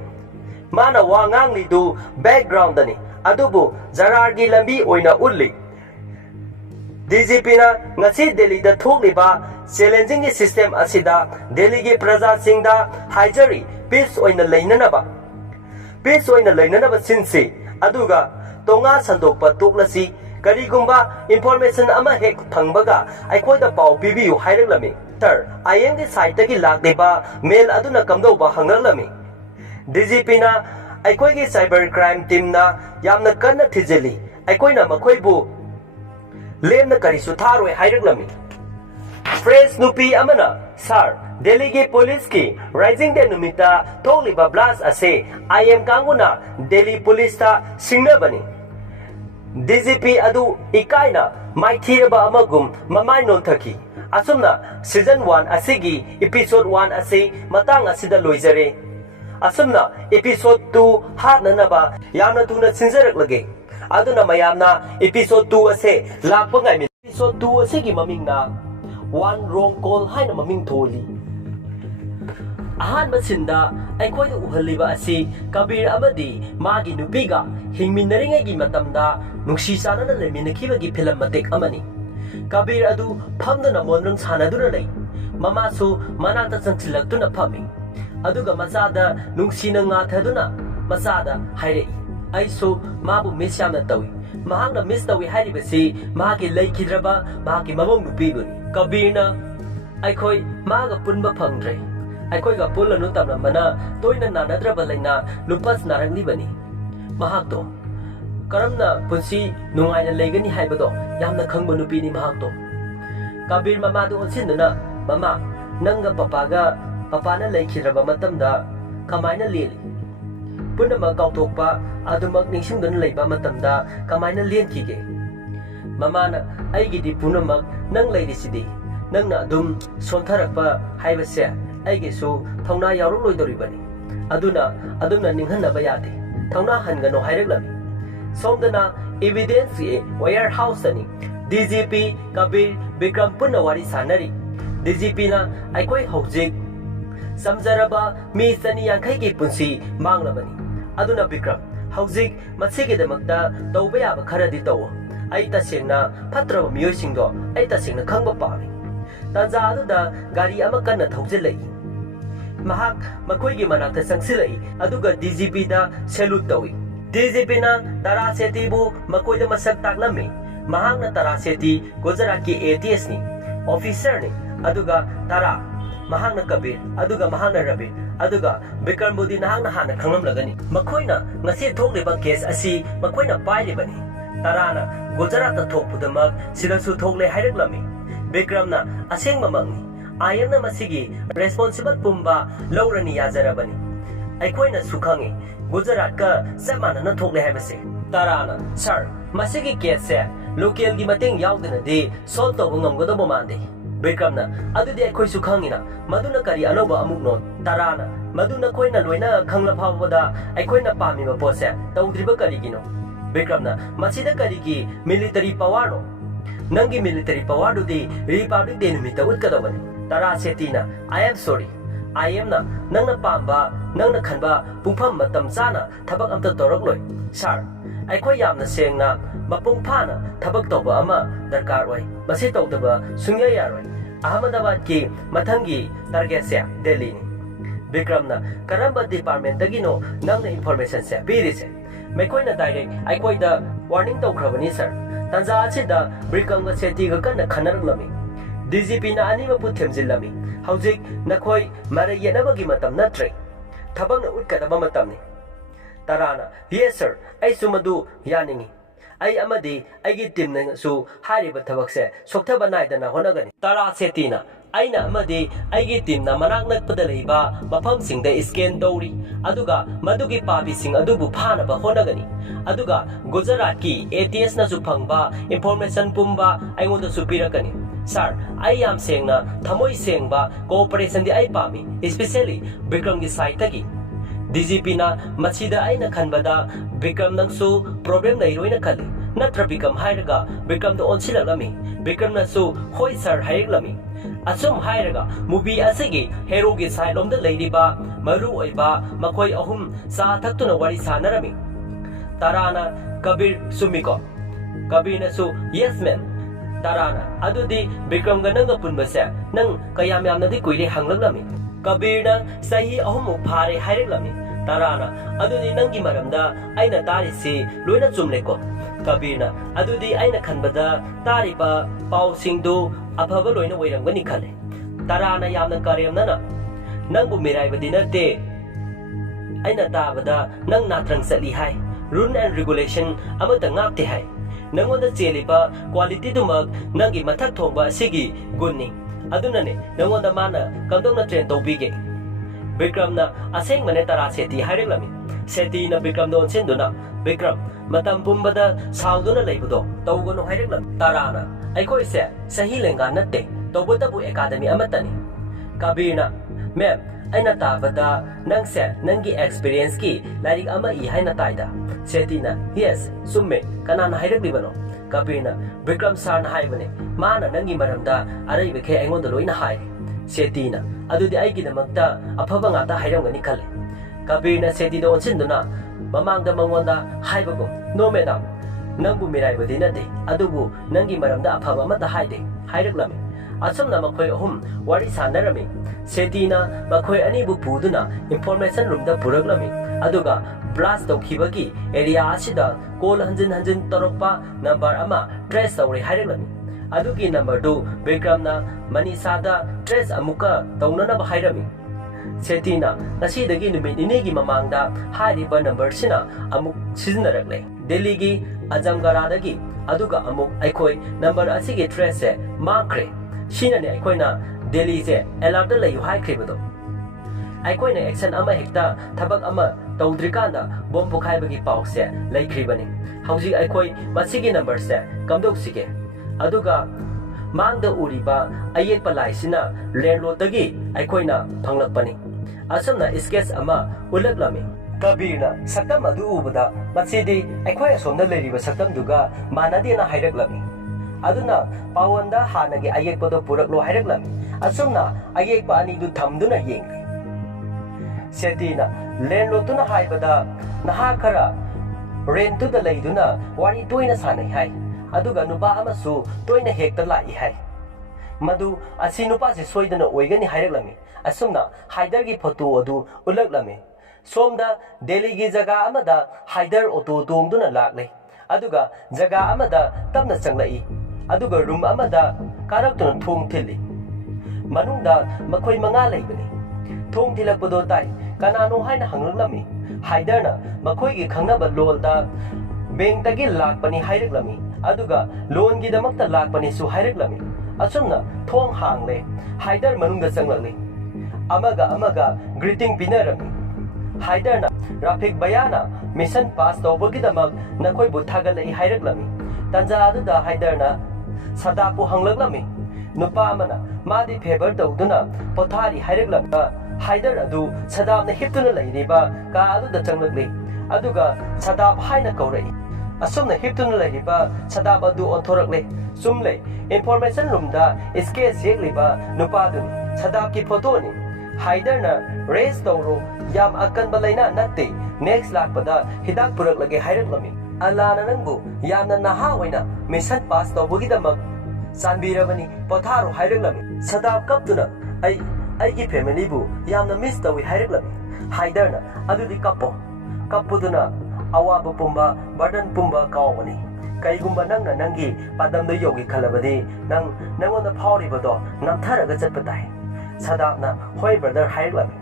mana wangangi du background ani adubu Jarar gi lambi oina ulli DGP na ngasi Delhi da thokliba challenging system asida Delhi ge praja singda haijari peace oina leinanaba peace oina leinanaba sinsi aduga tonga sandokpa toklasi karigumba information ama hek phangbaga aikoida pau pibiu hairuklami sir IM gi site gi lakdeba mail aduna kamdauba hanglami DGP na aikoi gi cyber crime team na yamna kanna thijeli aikoina makhoibu lemna karisu tharoi hairuklami fresh nupi amana sir Delhi gi police ki rising day numita tholiba blast ase IM kanguna Delhi police ta singna bani DGP adu ikaina maithiraba amagum mamai non thaki asumna season 1 asigi episode 1 ase matang asida loizare asumna episode 2 hatnanaba yamna tuna sinjaraklage aduna mayamna episode 2 ase lakpa ngai episode 2 asigi mamingna one wrong call haina maming tholi ꯑꯍꯥꯟꯕ ꯁꯤꯟꯗ ꯑꯩꯈꯣꯏꯗ ꯎꯍꯜꯂꯤꯕ ꯑꯁꯤ ꯀꯕꯤꯔ ꯑꯃꯗꯤ ꯃꯥꯒꯤ ꯅꯨꯄꯤꯒ ꯍꯤꯡꯃꯤꯟꯅꯔꯤꯉꯩꯒꯤ ꯃꯇꯝꯗ ꯅꯨꯡꯁꯤ ꯆꯥꯟꯅꯅ ꯂꯩꯃꯤꯟꯅꯈꯤꯕꯒꯤ ꯐꯤꯂꯝ ꯃꯇꯦꯛ ꯑꯃꯅꯤ ꯀꯕꯤꯔ ꯑꯗꯨ ꯐꯝꯗꯨꯅ ꯃꯣꯟꯗ꯭ꯔꯪ ꯁꯥꯟꯅꯗꯨꯅ ꯂꯩ ꯃꯃꯥꯁꯨ ꯃꯅꯥꯛꯇ ꯆꯪꯁꯤꯜꯂꯛꯇꯨꯅ ꯐꯝꯃꯤ ꯑꯗꯨꯒ ꯃꯆꯥꯗ ꯅꯨꯡꯁꯤꯅ ꯉꯥꯊꯗꯨꯅ ꯃꯆꯥꯗ ꯍꯥꯏꯔꯛꯏ ꯑꯩꯁꯨ ꯃꯥꯕꯨ ꯃꯤꯁ ꯌꯥꯝꯅ ꯇꯧꯏ ꯃꯍꯥꯛꯅ ꯃꯤꯁ ꯇꯧꯏ ꯍꯥꯏꯔꯤꯕꯁꯤ ꯃꯍꯥꯛꯀꯤ ꯂꯩꯈꯤꯗ꯭ꯔꯕ ꯃꯍꯥꯛꯀꯤ ꯃꯃꯧ ꯅꯨꯄꯤꯕꯨꯅꯤ ꯀꯕꯤꯔꯅ ꯑꯩꯈꯣꯏ ꯃꯥꯒ ꯄꯨꯟꯕ ꯐꯪꯗ꯭ꯔꯦ ꯑꯩꯈꯣꯏꯒ ꯄꯨꯜꯂꯅꯨ ꯇꯝꯂꯝꯕꯅ ꯇꯣꯏꯅ ꯅꯥꯅꯗ꯭ꯔꯕ ꯂꯩꯅꯥ ꯂꯨꯄꯁ ꯅꯥꯔꯛꯂꯤꯕꯅꯤ ꯃꯍꯥꯛꯇꯣ ꯀꯔꯝꯅ ꯄꯨꯟꯁꯤ ꯅꯨꯡꯉꯥꯏꯅ ꯂꯩꯒꯅꯤ ꯍꯥꯏꯕꯗꯣ ꯌꯥꯝꯅ ꯈꯪꯕ ꯅꯨꯄꯤꯅꯤ ꯃꯍꯥꯛꯇꯣ ꯀꯕꯤꯔ ꯃꯃꯥꯗꯨ ꯑꯣꯟꯁꯤꯟꯗꯨꯅ ꯃꯃꯥ ꯅꯪꯒ ꯄꯄꯥꯅ ꯂꯩꯈꯤꯗ꯭ꯔꯕ ꯃꯇꯝꯗ ꯀꯃꯥꯏꯅ ꯂꯦꯜꯂꯤ ꯄꯨꯝꯅꯃꯛ ꯀꯥꯎꯊꯣꯛꯄ ꯑꯗꯨꯃꯛ ꯅꯤꯡꯁꯤꯡꯗꯨꯅ ꯂꯩꯕ ꯃꯇꯝꯗ ꯀꯃꯥꯏꯅ ꯂꯦꯟꯈꯤꯒꯦ ꯃꯃꯥꯅ ꯑꯩꯒꯤꯗꯤ ꯄꯨꯝꯅꯃꯛ ꯅꯪ ꯂꯩꯔꯤꯁꯤꯗꯤ ꯅꯪꯅ ꯑꯗꯨꯝ ꯁꯣꯟꯊꯔꯛꯄ ꯍꯥꯏꯕꯁꯦ ꯑꯩꯒꯤꯁꯨ ꯊꯧꯅꯥ ꯌꯥꯎꯔꯛꯂꯣꯏꯗꯧꯔꯤꯕꯅꯤ ꯑꯗꯨꯅ ꯅꯤꯡꯍꯟꯅꯕ ꯌꯥꯗꯦ ꯊꯧꯅꯥ ꯍꯟꯒꯅꯣ ꯍꯥꯏꯔꯛꯂꯝꯃꯤ ꯁꯣꯝꯗꯅ ꯏꯚꯤꯗꯦꯟꯁꯀꯤ ꯋꯦꯌꯔ ꯍꯥꯎꯁꯇꯅꯤ ꯗꯤꯖꯤꯄꯤ ꯀꯕꯤꯔ ꯕꯤꯀ꯭ꯔꯝ ꯄꯨꯟꯅ ꯋꯥꯔꯤ ꯁꯥꯟꯅꯔꯤ ꯗꯤꯖꯤꯄꯤꯅ ꯑꯩꯈꯣꯏ ꯍꯧꯖꯤꯛ ꯁꯝꯖꯔꯕ ꯃꯤ 250ꯒꯤ ꯄꯨꯟꯁꯤ ꯃꯥꯡꯂꯕꯅꯤ ꯑꯗꯨꯅ ꯕꯤꯀ꯭ꯔꯝ ꯍꯧꯖꯤꯛ ꯃꯁꯤꯒꯤꯗꯃꯛꯇ ꯇꯧꯕ ꯌꯥꯕ ꯈꯔꯗꯤ ꯇꯧꯑꯣ ꯑꯩ ꯇꯁꯦꯡꯅ ꯐꯠꯇ꯭ꯔꯕ ꯃꯤꯑꯣꯏꯁꯤꯡꯗꯣ ꯑꯩ ꯇꯁꯦꯡꯅ ꯈꯪꯕ ꯄꯥꯝꯃꯤ ꯇꯥꯟꯖꯥ ꯑꯗꯨꯗ ꯒꯥꯔꯤ ꯑꯃ ꯀꯟꯅ ꯊꯧꯖꯤꯜꯂꯛꯏ ꯃꯍꯥꯛ ꯃꯈꯣꯏꯒꯤ ꯃꯅꯥꯛꯇ ꯆꯪꯁꯤꯜꯂꯛꯏ ꯑꯗꯨꯒ ꯗꯤꯖꯤꯄꯤꯗ ꯁꯦꯂꯨꯠ ꯇꯧꯏ ꯗꯤꯖꯤꯄꯤꯅ ꯇꯔꯥ ꯁꯦꯇꯤꯕꯨ ꯃꯈꯣꯏꯗ ꯃꯁꯛ ꯇꯥꯛꯂꯝꯃꯤ ꯃꯍꯥꯛꯅ ꯇꯔꯥ ꯁꯦꯇꯤ ꯒꯨꯖꯔꯥꯠꯀꯤ ATSꯅꯤ ꯑꯣꯐꯤꯁꯔꯅꯤ ꯑꯗꯨꯒ ꯇꯔꯥ ꯃꯍꯥꯛꯅ ꯀꯕꯤꯔ ꯑꯗꯨꯒ ꯃꯍꯥꯛꯅ ꯔꯕꯤꯔ ꯑꯗꯨꯒ ꯕꯤꯀ꯭ꯔꯝꯕꯨꯗꯤ ꯅꯍꯥꯛꯅ ꯍꯥꯟꯅ ꯈꯪꯂꯝꯂꯒꯅꯤ ꯃꯈꯣꯏꯅ ꯉꯁꯤ ꯊꯣꯛꯂꯤꯕ ꯀꯦꯁ ꯑꯁꯤ ꯃꯈꯣꯏꯅ ꯄꯥꯏꯔꯤꯕꯅꯤ ꯇꯔꯥꯅ ꯒꯨꯖꯔꯥꯠꯇ ꯊꯣꯛꯄꯗꯃꯛ ꯁꯤꯗꯁꯨ ꯊꯣꯛꯂꯦ ꯍꯥꯏꯔꯛꯂꯝꯃꯤ ꯕꯤꯀ꯭ꯔꯝꯅ ꯑꯁꯦꯡꯕꯃꯛꯅꯤ ꯑꯥꯏꯑꯦꯝꯅ ꯃꯁꯤꯒꯤ ꯔꯦꯁꯄꯣꯟꯁꯤꯕꯜ ꯄꯨꯝꯕ ꯂꯧꯔꯅꯤ ꯌꯥꯖꯔꯕꯅꯤ ꯑꯩꯈꯣꯏꯅꯁꯨ ꯈꯪꯉꯤ ꯒꯨꯖꯔꯥꯠꯀ ꯆꯞ ꯃꯥꯟꯅꯅ ꯊꯣꯛꯂꯦ ꯍꯥꯏꯕꯁꯦ ꯇꯔꯥꯅ ꯁꯥꯔ ꯃꯁꯤꯒꯤ ꯀꯦꯁꯁꯦ ꯂꯣꯀꯦꯜꯒꯤ ꯃꯇꯦꯡ ꯌꯥꯎꯗꯅꯗꯤ ꯁꯣꯜቭ ꯇꯧꯕ ꯉꯝꯒꯗꯧꯕ ꯃꯥꯟꯗꯦ ꯕꯤꯀ꯭ꯔꯝꯅ ꯑꯗꯨꯗꯤ ꯑꯩꯈꯣꯏꯁꯨ ꯈꯪꯉꯤꯅ ꯃꯗꯨꯅ ꯀꯔꯤ ꯑꯅꯧꯕ ꯑꯃꯨꯛꯅꯣ ꯇꯔꯥꯅ ꯃꯗꯨ ꯅꯈꯣꯏꯅ ꯂꯣꯏꯅ ꯈꯪꯂ ꯐꯥꯎꯕꯗ ꯑꯩꯈꯣꯏꯅ ꯄꯥꯝꯃꯤꯕ ꯄꯣꯠꯁꯦ ꯇꯧꯗ꯭ꯔꯤꯕ ꯀꯔꯤꯒꯤꯅꯣ ꯕꯤꯀ꯭ꯔꯝꯅ ꯃꯁꯤꯗ ꯀꯔꯤꯒꯤ ꯃꯤꯂꯤꯇꯔꯤ ꯄꯋꯥꯔꯅꯣ ꯅꯪꯒꯤ ꯃꯤꯂꯤꯇꯔꯤ ꯄꯋꯥꯔꯗꯨꯗꯤ ꯔꯤꯄꯕ꯭ꯂꯤꯛ ꯗꯦ ꯅꯨꯃꯤꯠꯇ ꯎꯠꯀꯗꯕꯅꯤ ꯇꯔꯥ ꯁꯦꯇꯤꯅ ꯑꯥꯏ ꯑꯦꯝ ꯁꯣꯔꯤ ꯑꯥꯏꯑꯦꯝꯅ ꯅꯪꯅ ꯄꯥꯝꯕ ꯅꯪꯅ ꯈꯟꯕ ꯄꯨꯡꯐꯝ ꯃꯇꯝ ꯆꯥꯅ ꯊꯕꯛ ꯑꯝꯇ ꯇꯧꯔꯛꯂꯣꯏ ꯁꯥꯔ ꯑꯩꯈꯣꯏ ꯌꯥꯝꯅ ꯁꯦꯡꯅ ꯃꯄꯨꯡ ꯐꯥꯅ ꯊꯕꯛ ꯇꯧꯕ ꯑꯃ ꯗꯔꯀꯥꯔ ꯑꯣꯏ ꯃꯁꯤ ꯇꯧꯗꯕ ꯁꯨꯡꯌꯥ ꯌꯥꯔꯣꯏ ꯑꯍꯃꯗꯕꯥꯗꯀꯤ ꯃꯊꯪꯒꯤ ꯇꯥꯔꯒꯦꯠꯁꯦ ꯗꯦꯜꯂꯤꯅꯤ ꯕꯤꯀ꯭ꯔꯝꯅ ꯀꯔꯝꯕ ꯗꯤꯄꯥꯔꯠꯃꯦꯟꯇꯒꯤꯅꯣ ꯅꯪꯅ ꯏꯟꯐꯣꯔꯃꯦꯁꯟꯁꯦ ꯄꯤꯔꯤꯁꯦ ꯃꯈꯣꯏꯅ ꯗꯥꯏꯔꯦꯛ ꯑꯩꯈꯣꯏꯗ ꯋꯥꯔꯅꯤꯡ ꯇꯧꯈ꯭ꯔꯕꯅꯤ ꯁꯥꯔ ꯇꯥꯟꯖꯥ ꯑꯁꯤꯗ ꯕꯤꯀ꯭ꯔꯝꯒ ꯁꯦꯇꯤꯒ ꯀꯟꯅ ꯈꯟꯅꯔꯛꯂꯝꯃꯤ ꯗꯤꯖꯤꯄꯤꯅ ꯑꯅꯤꯃꯛꯄꯨ ꯊꯦꯝꯖꯤꯜꯂꯝꯃꯤ ꯍꯧꯖꯤꯛ ꯅꯈꯣꯏ ꯃꯔꯩ ꯌꯦꯠꯅꯕꯒꯤ ꯃꯇꯝ ꯅꯠꯇ꯭ꯔꯦ ꯊꯕꯛꯅ ꯎꯠꯀꯗꯕ ꯃꯇꯝꯅꯤ ꯇꯔꯥꯅ ꯌꯦꯁ ꯁꯥꯔ ꯑꯩꯁꯨ ꯃꯗꯨ ꯌꯥꯅꯤꯡꯉꯤ ꯑꯩ ꯑꯃꯗꯤ ꯑꯩꯒꯤ ꯇꯤꯝꯅꯁꯨ ꯍꯥꯏꯔꯤꯕ ꯊꯕꯛꯁꯦ ꯁꯣꯛꯊꯕ ꯅꯥꯏꯗꯅ ꯍꯣꯠꯅꯒꯅꯤ ꯇꯔꯥ ꯁꯦꯇꯤꯅ ꯑꯩꯅ ꯑꯃꯗꯤ ꯑꯩꯒꯤ ꯇꯤꯝꯅ ꯃꯅꯥꯛ ꯅꯛꯄꯗ ꯂꯩꯕ ꯃꯐꯝꯁꯤꯡꯗ ꯏꯁꯀꯦꯟ ꯇꯧꯔꯤ ꯑꯗꯨꯒ ꯃꯗꯨꯒꯤ ꯄꯥꯄꯤꯁꯤꯡ ꯑꯗꯨꯕꯨ ꯐꯥꯅꯕ ꯍꯣꯠꯅꯒꯅꯤ ꯑꯗꯨꯒ ꯒꯨꯖꯔꯥꯠꯀꯤ ATSꯅꯁꯨ ꯐꯪꯕ ꯏꯟꯐꯣꯔꯃꯦꯁꯟ ꯄꯨꯝꯕ ꯑꯩꯉꯣꯟꯗꯁꯨ ꯄꯤꯔꯛꯀꯅꯤ ꯁꯥꯔ ꯑꯩ ꯌꯥꯝ ꯁꯦꯡꯅ ꯊꯃꯣꯏ ꯁꯦꯡꯕ ꯀooperation ꯑꯩ ꯄꯥꯝꯃꯤ ꯏꯁꯄꯦꯁꯤꯌꯦꯜꯂꯤ ꯕꯤꯀ꯭ꯔꯝꯒꯤ ꯁꯥꯏꯠꯇꯒꯤ ꯗꯤꯖꯤꯄꯤꯅ ꯃꯁꯤꯗ ꯑꯩꯅ ꯈꯟꯕꯗ ꯕꯤꯀ꯭ꯔꯝ ꯅꯪꯁꯨ ꯄ꯭ꯔꯣꯕ꯭ꯂꯦꯝ ꯂꯩꯔꯣꯏꯅ ꯈꯜꯂꯤ ꯅꯠꯇ꯭ꯔ ꯕꯤꯀ꯭ꯔꯝ ꯍꯥꯏꯔꯒ ꯕꯤꯀ꯭ꯔꯝꯗ ꯑꯣꯟꯁꯤꯜꯂꯛꯂꯝꯃꯤ ꯕꯤꯀ꯭ꯔꯝꯅꯁꯨ ꯍꯣꯏ ꯁꯥꯔ ꯍꯥꯏꯔꯛꯂꯝꯃꯤ ꯑꯁꯨꯝ ꯍꯥꯏꯔꯒ ꯃꯨꯚꯤ ꯑꯁꯤꯒꯤ ꯍꯦꯔꯣꯒꯤ ꯁꯥꯏꯠ ꯂꯣꯝꯗ ꯂꯩꯔꯤꯕ ꯃꯔꯨ ꯑꯣꯏꯕ ꯃꯈꯣꯏ ꯑꯍꯨꯝ ꯆꯥ ꯊꯛꯇꯨꯅ ꯋꯥꯔꯤ ꯁꯥꯟꯅꯔꯝꯃꯤ ꯇꯔꯥꯅ ꯀꯕꯤꯔ ꯆꯨꯝꯃꯤꯀꯣ ꯀꯕꯤꯔꯅꯁꯨ ꯌꯦꯁ ꯃꯦꯟ ꯇꯔꯥꯅ ꯑꯗꯨꯗꯤ ꯕꯤꯀ꯭ꯔꯝꯒ ꯅꯪꯒ ꯄꯨꯟꯕꯁꯦ ꯅꯪ ꯀꯌꯥꯝ ꯌꯥꯝꯅꯗꯤ ꯀꯨꯏꯔꯦ ꯍꯪꯂꯛꯂꯝꯃꯤ ꯀꯕꯤꯔꯅ ꯆꯍꯤ 3ꯃꯨꯛ ꯐꯥꯔꯦ ꯍꯥꯏꯔꯛꯂꯝꯃꯤ ꯇꯔꯥꯅ ꯑꯗꯨꯗꯤ ꯅꯪꯒꯤ ꯃꯔꯝꯗ ꯑꯩꯅ ꯇꯥꯔꯤꯁꯤ ꯂꯣꯏꯅ ꯆꯨꯝꯂꯦꯀꯣ ꯀꯕꯤꯔꯅ ꯑꯗꯨꯗꯤ ꯑꯩꯅ ꯈꯟꯕꯗ ꯇꯥꯔꯤꯕ ꯄꯥꯎꯁꯤꯡꯗꯨ ꯑꯐꯕ ꯂꯣꯏꯅ ꯑꯣꯏꯔꯝꯒꯅꯤ ꯈꯜꯂꯦ ꯇꯔꯥꯅ ꯌꯥꯝꯅ ꯀꯔꯦꯝꯅꯅ ꯅꯪꯕꯨ ꯃꯤꯔꯥꯏꯕꯗꯤ ꯅꯠꯇꯦ ꯑꯩꯅ ꯇꯥꯕꯗ ꯅꯪ ꯅꯥꯊ꯭ꯔꯪ ꯆꯠꯂꯤ ꯍꯥꯏ ꯔꯨꯜ ꯑꯦꯟड ꯔꯤꯒꯨꯂꯦꯁꯟ ꯑꯃꯠꯇ ꯉꯥꯛꯇꯦ ꯍꯥꯏ ꯅꯪꯉꯣꯟꯗ ꯆꯦꯜꯂꯤꯕ ꯀ꯭ꯋꯥꯂꯤꯇꯤꯗꯨꯃꯛ ꯅꯪꯒꯤ ꯃꯊꯛ ꯊꯣꯡꯕ ꯑꯁꯤꯒꯤ ꯒꯨꯟꯅꯤ ꯑꯗꯨꯅꯅꯦ ꯅꯪꯉꯣꯟꯗ ꯃꯥꯅ ꯀꯝꯗꯧꯅ ꯇ꯭ꯔꯦꯟ ꯇꯧꯕꯤꯒꯦ ꯕꯤꯀ꯭ꯔꯝꯅ ꯑꯁꯦꯡꯕꯅꯦ ꯇꯔꯥ ꯁꯦꯇꯤ ꯍꯥꯏꯔꯛꯂꯝꯃꯤ ꯁꯦꯇꯤꯅ ꯕꯤꯀ꯭ꯔꯝꯗ ꯑꯣꯟꯁꯤꯟꯗꯨꯅ ꯕꯤꯀ꯭ꯔꯝ ꯃꯇꯝ ꯄꯨꯝꯕꯗ ꯁꯥꯎꯗꯨꯅ ꯂꯩꯕꯗꯣ ꯇꯧꯒꯅꯨ ꯍꯥꯏꯔꯛꯂꯝꯃꯤ ꯇꯔꯥꯅ ꯑꯩꯈꯣꯏꯁꯦ ꯆꯍꯤ ꯂꯦꯡꯒꯥ ꯅꯠꯇꯦ ꯇꯧꯕꯇꯕꯨ ꯑꯦꯀꯥꯗꯃꯤ ꯑꯃꯠꯇꯅꯤ ꯀꯕꯤꯔꯅ ꯃꯦꯝ ꯑꯩꯅ ꯇꯥꯕꯗ ꯅꯪꯁꯦ ꯅꯪꯒꯤ ꯑꯦꯛꯁꯄꯤꯔꯤꯌꯦꯟꯁꯀꯤ ꯂꯥꯏꯔꯤꯛ ꯑꯃ ꯏ ꯍꯥꯏꯅ ꯇꯥꯏꯗ ꯁꯦꯇꯤꯅ ꯌꯦꯁ ꯆꯨꯝꯃꯦ ꯀꯅꯥꯅ ꯍꯥꯏꯔꯛꯂꯤꯕꯅꯣ ꯀꯕꯤꯔꯅ ꯕꯤꯀ꯭ꯔꯝ ꯁꯥꯔꯅ ꯍꯥꯏꯕꯅꯦ ꯃꯥꯅ ꯅꯪꯒꯤ ꯃꯔꯝꯗ ꯑꯔꯩꯕꯈꯩ ꯑꯩꯉꯣꯟꯗ ꯂꯣꯏꯅ ꯍꯥꯏꯔꯦ Setina adudi aigidamagta afaba ngata hairamgani khale Kabirna Setida onchinduna mamangda mangwanda haibagum no madam nangbu miraibadi nate adubu nangi maramda afaba amata haide hairaklami asumna makhoi ahum wari sanarami Setina makhoi anibu puduna information roomda puraklami aduga blast tawkhibagi area asida call hanjin torokpa number ama trace tawre hairaklami adugi number du Vikramna Manisada trace amuka tawnana ba hairami Setina nasidagi numit inegi mamangda hairiba number sina amuk sizinaraklay Delhi gi Azamgaradagi aduga amuk aikoi number asigi trace makre shina ne aikoi na Delhi se alert layu haikribado aikoi na action ama hekta thabak ama tawdrikanda bom pokhaibagi pause laikhribani hauji aikoi masigi number se kamdok sige aduga mangda uriba ayek palai sina landlord dagi aikoi na phanglakpani asumna sketch ama ulaklami Kabirna saktam adu ubada masidi aikoi asomda leriba saktam duga manadina haireklami aduna pawanda hanagi ayek podo puraklo haireklami asumna ayek pa ani du thamduna yengri Setina landlord tuna haibada naha khara rent to the leiduna wari toina sanai hai aduga nupa amasu toina hekta lai hai madu asi nupa se soidana oigani haireklami asumna Haider gi photo adu ulaklami somda Delhi gi jaga amada Haider auto tongduna laklei aduga jaga amada tamna changlai aduga room amada karaktuna thong thili manungda makhoi manga leibani thong thilakpado tai kanano haina hanglaklami Haiderna makhoi gi khangnaba lolda bank tagi lakpani haireklami aduga loan gi damakta lakpani su haireklami asumna thong hangle Haider manungda changlakli amaga greeting pinarami Haiderna Rafik Bayana mission pass tawbagidamak nakhoi bu thagalai haireklami tanja aduda Haiderna sadapu hanglaklami nupa amana madi favor tawduna pothari haireklami Haider adu sadapna hiptuna lairiba ka aduda changlakli aduga sadap haina kaurai asumna hiptuna lairiba sadap adu onthorakle sumle information roomda sketch yekliba nupa duni sadap ki photo ni Haiderna raise tawro yam akan balaina natte next lakpada hidak purak lage haireklami alana nangbu yamna naha waina mission pass tawbugidamak sanbirabani potharo haireklami sadap kaptuna aigi family bu yamna miss tawi haireklami Haiderna adudi kapuduna awabu pumba burden pumba kawani kaigumba nangna nangi padamdo yogi khalabadi nangonda phawribado namtharaga chatpatai Sadapna hoi brother haireklami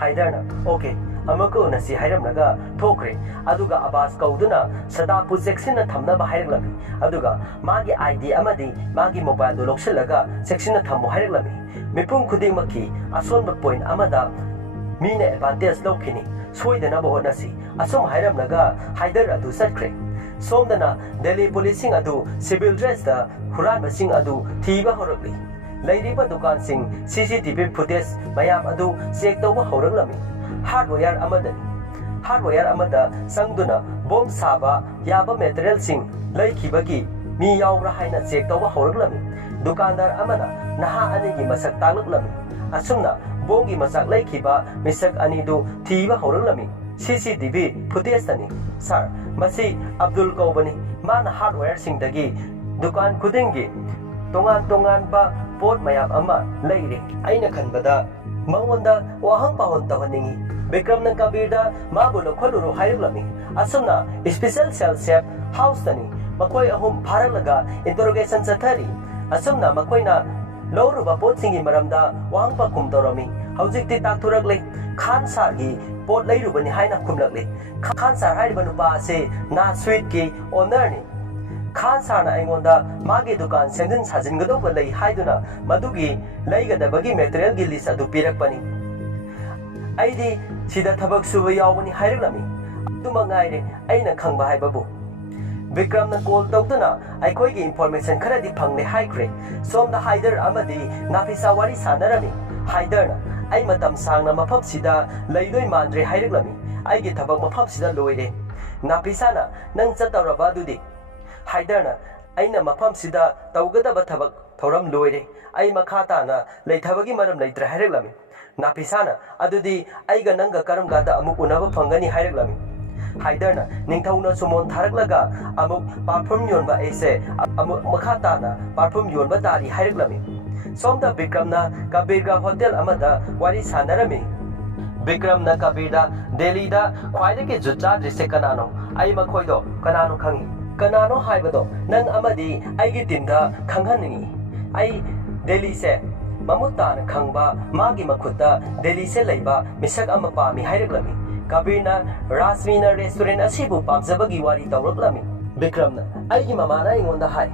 Haiderna okay amako nasi hairamnaga thokre aduga abas kauduna sadapu section na thamnaba haireklami aduga magi ID amadi magi mobile do lokshalaga section na thamu haireklami mipum khuding maki asonba point amada mine advantage lokini soidana bo nasi asum hairamnaga Haider adu satkre somdana Delhi policing adu civil dress da huran basing adu thiba horakli Lairiba dukan sing CCTV footage mayam adu check tawba horaklami hardware amada sangduna bomb saba yaba material sing laikhibagi mi yawra haina check tawba horaklami dukandar amana naha anigi masak taluklami asumna bomgi masak laikhiba misak anidu thiba horaklami CCTV footage tani sir masi Abdul Kaubani mana hardware sing dagi dukan khudingi tongan ba pot mayam ama leire aina khanbada mangonda wahang pahon tawaningi Vikram nang Kabirda mabulo kholuru haireklami asumna special cell chef house tani makoi ahum pharalaga interrogation chathari asumna makoina loruba pot singi maramda wahang pa kumtorami haujikti takthuraklei Khan Sar gi pot leirubani haina khumlakle Khan Sar haiba nupa ase na sweet ki owner ni Khan Sarna aingonda magi dukan sendin sajingadauba lei haiduna madugi leigadabagi material gi list adu pirakpani aidi sida thabak suba yawani haireklami aduma ngaire aina khangba haibabu Vikramna call tawduna aikoi gi information kharadi phangle haikre somda Haider amadi Nafisa wari sanarami Haiderna ai matam sangna mafam sida leidoi mandre haireklami aigi thabak mafam sida loire Nafisana nang chatawraba dudi Haiderna aina mafam sida tawgadaba thabak thoram loire ai makhata na leithabagi maram leitre haireklami Napisana adudi aiga nanga karam gada amuk unaba phangani haireklami Haidarna ningthauna sumon tharaklaga amuk perform yonba aise amuk makhata na perform yonba tari haireklami Somda Bikramna Kabirga Hotel amada wari sanarami Bikramna Kabirda Delhi da khwaidagi jutcha drise kanano ai makhoido kanano khangi kanano haibado nang amadi aigi timda khanghanni ai Delhi se mamutana khangba magi makhutta Delhi se leiba misak ama pami haireklami Kabirna Rasmina restaurant asibu pamjabagi wari tawraklami Bikramna aigi mamana ingonda hai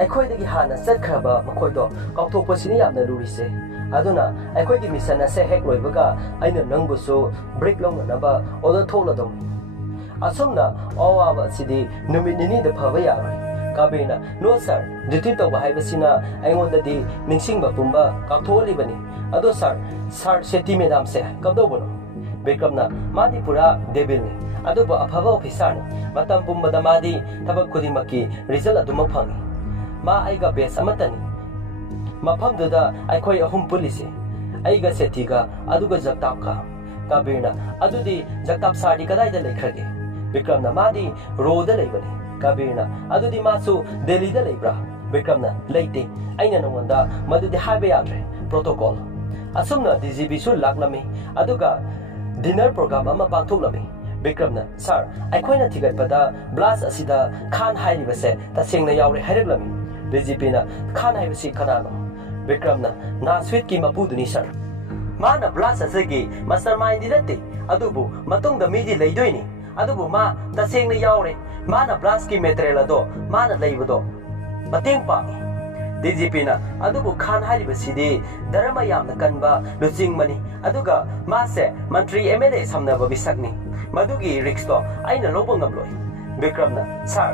ꯑꯩꯈꯣꯏꯗꯒꯤ ꯍꯥꯟꯅ ꯆꯠꯈ꯭ꯔꯕ ꯃꯈꯣꯏꯗꯣ ꯀꯥꯎꯊꯣꯛꯄꯁꯤꯅ ꯌꯥꯝꯅ ꯂꯨꯔꯤꯁꯦ ꯑꯗꯨꯅ ꯑꯩꯈꯣꯏꯒꯤ ꯃꯤꯁꯟ ꯑꯁꯦ ꯍꯦꯛ ꯂꯣꯏꯕꯒ ꯑꯩꯅ ꯅꯪꯕꯨꯁꯨ ꯕ꯭ꯔꯦꯛ ꯂꯧꯅꯅꯕ ꯑꯣꯔꯗꯔ ꯊꯣꯛꯂꯗꯧꯅꯤ ꯑꯁꯨꯝꯅ ꯑꯋꯥꯕ ꯑꯁꯤꯗꯤ ꯅꯨꯃꯤꯠ ꯅꯤꯅꯤꯗ ꯐꯕ ꯌꯥꯔꯣꯏ ꯀꯥꯕꯤꯔꯅ ꯅꯣ ꯁꯥꯔ ꯗ꯭ꯌꯨꯇꯤ ꯇꯧꯕ ꯍꯥꯏꯕꯁꯤꯅ ꯑꯩꯉꯣꯟꯗꯗꯤ ꯅꯤꯡꯁꯤꯡꯕ ꯄꯨꯝꯕ ꯀꯥꯎꯊꯣꯛꯍꯜꯂꯤꯕꯅꯤ ꯑꯗꯣ ꯁꯥꯔ ꯁꯦꯇꯤ ꯃꯦꯗꯥꯝꯁꯦ ꯀꯝꯗꯧꯕꯅꯣ ꯕꯤꯀ꯭ꯔꯝꯅ ꯃꯥꯗꯤ ꯄꯨꯔꯥ ꯗꯦꯕꯤꯜꯅꯤ ꯑꯗꯨꯕꯨ ꯑꯐꯕ ꯑꯣꯐꯤꯁꯥꯔꯅꯤ ꯃꯇꯝ ꯄꯨꯝꯕꯗ ꯃꯥꯗꯤ ꯊꯕꯛ ꯈꯨꯗꯤꯡꯃꯛꯀꯤ ꯔꯤꯖꯜ ꯑꯗꯨꯃꯛ ꯐꯪꯏ Ma aiga bes amatani mafamduda aikhoi ahum pulisi aiga setiga aduga jaktapka Kabirna adudi jaktap sari kadaida leikrage Bikramna madi roda leibani Kabirna adudi masu Delhi da leibra Bikramna leite aina nongonda madudi haiba yadre protocol asumna DGP su laklami aduga dinner program ama pangthoklami Bikramna sir aikhoina thigatpada blast asida khan hairibase tasengna yaure haireklami DGP na Khan haibasi kanano Bikramna na sweet ki mapuduni sir Mana blast asagi mastermind dirate adubu matungda midi leidoini adubu ma tasengna yaure mana blast ki material ado mana leibado mateng pangi DGP na adubu Khan haibasi di dharma yamna kanba lujing mani aduga ma se mantri MLA samnaba bisakni madugi risk to aina lobo ngamloi Bikramna sir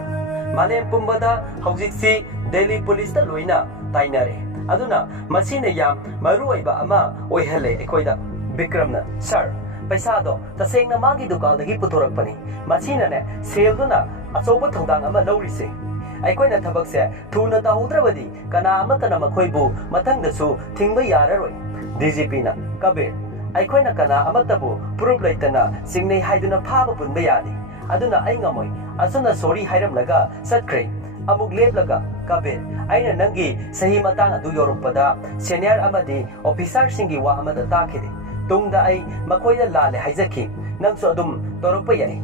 Malem pumbada haujiksi Delhi police da loina tainare aduna masina yam maruiba ama oihale ekoida Bikramna sir paisa do tasengna magi dukal dagi putorakpani masina ne sale duna achoba thongdang ama laurise aikoina thabak se thuna tahudrabadi kana amatana makhoibu mathangdasu thingba yararoi DGP na Kabir aikoina kana amatabu proof laitana singnei haiduna phaba punba yadi aduna ai ngamoi asuna sorry hairamlaga satkre amuk leblaga Kabir aina nangi sahi matang adu yorupada senior amadi officer singi wa amada takhide tungda ai makoida lale haijaki nangsu adum torokpa yai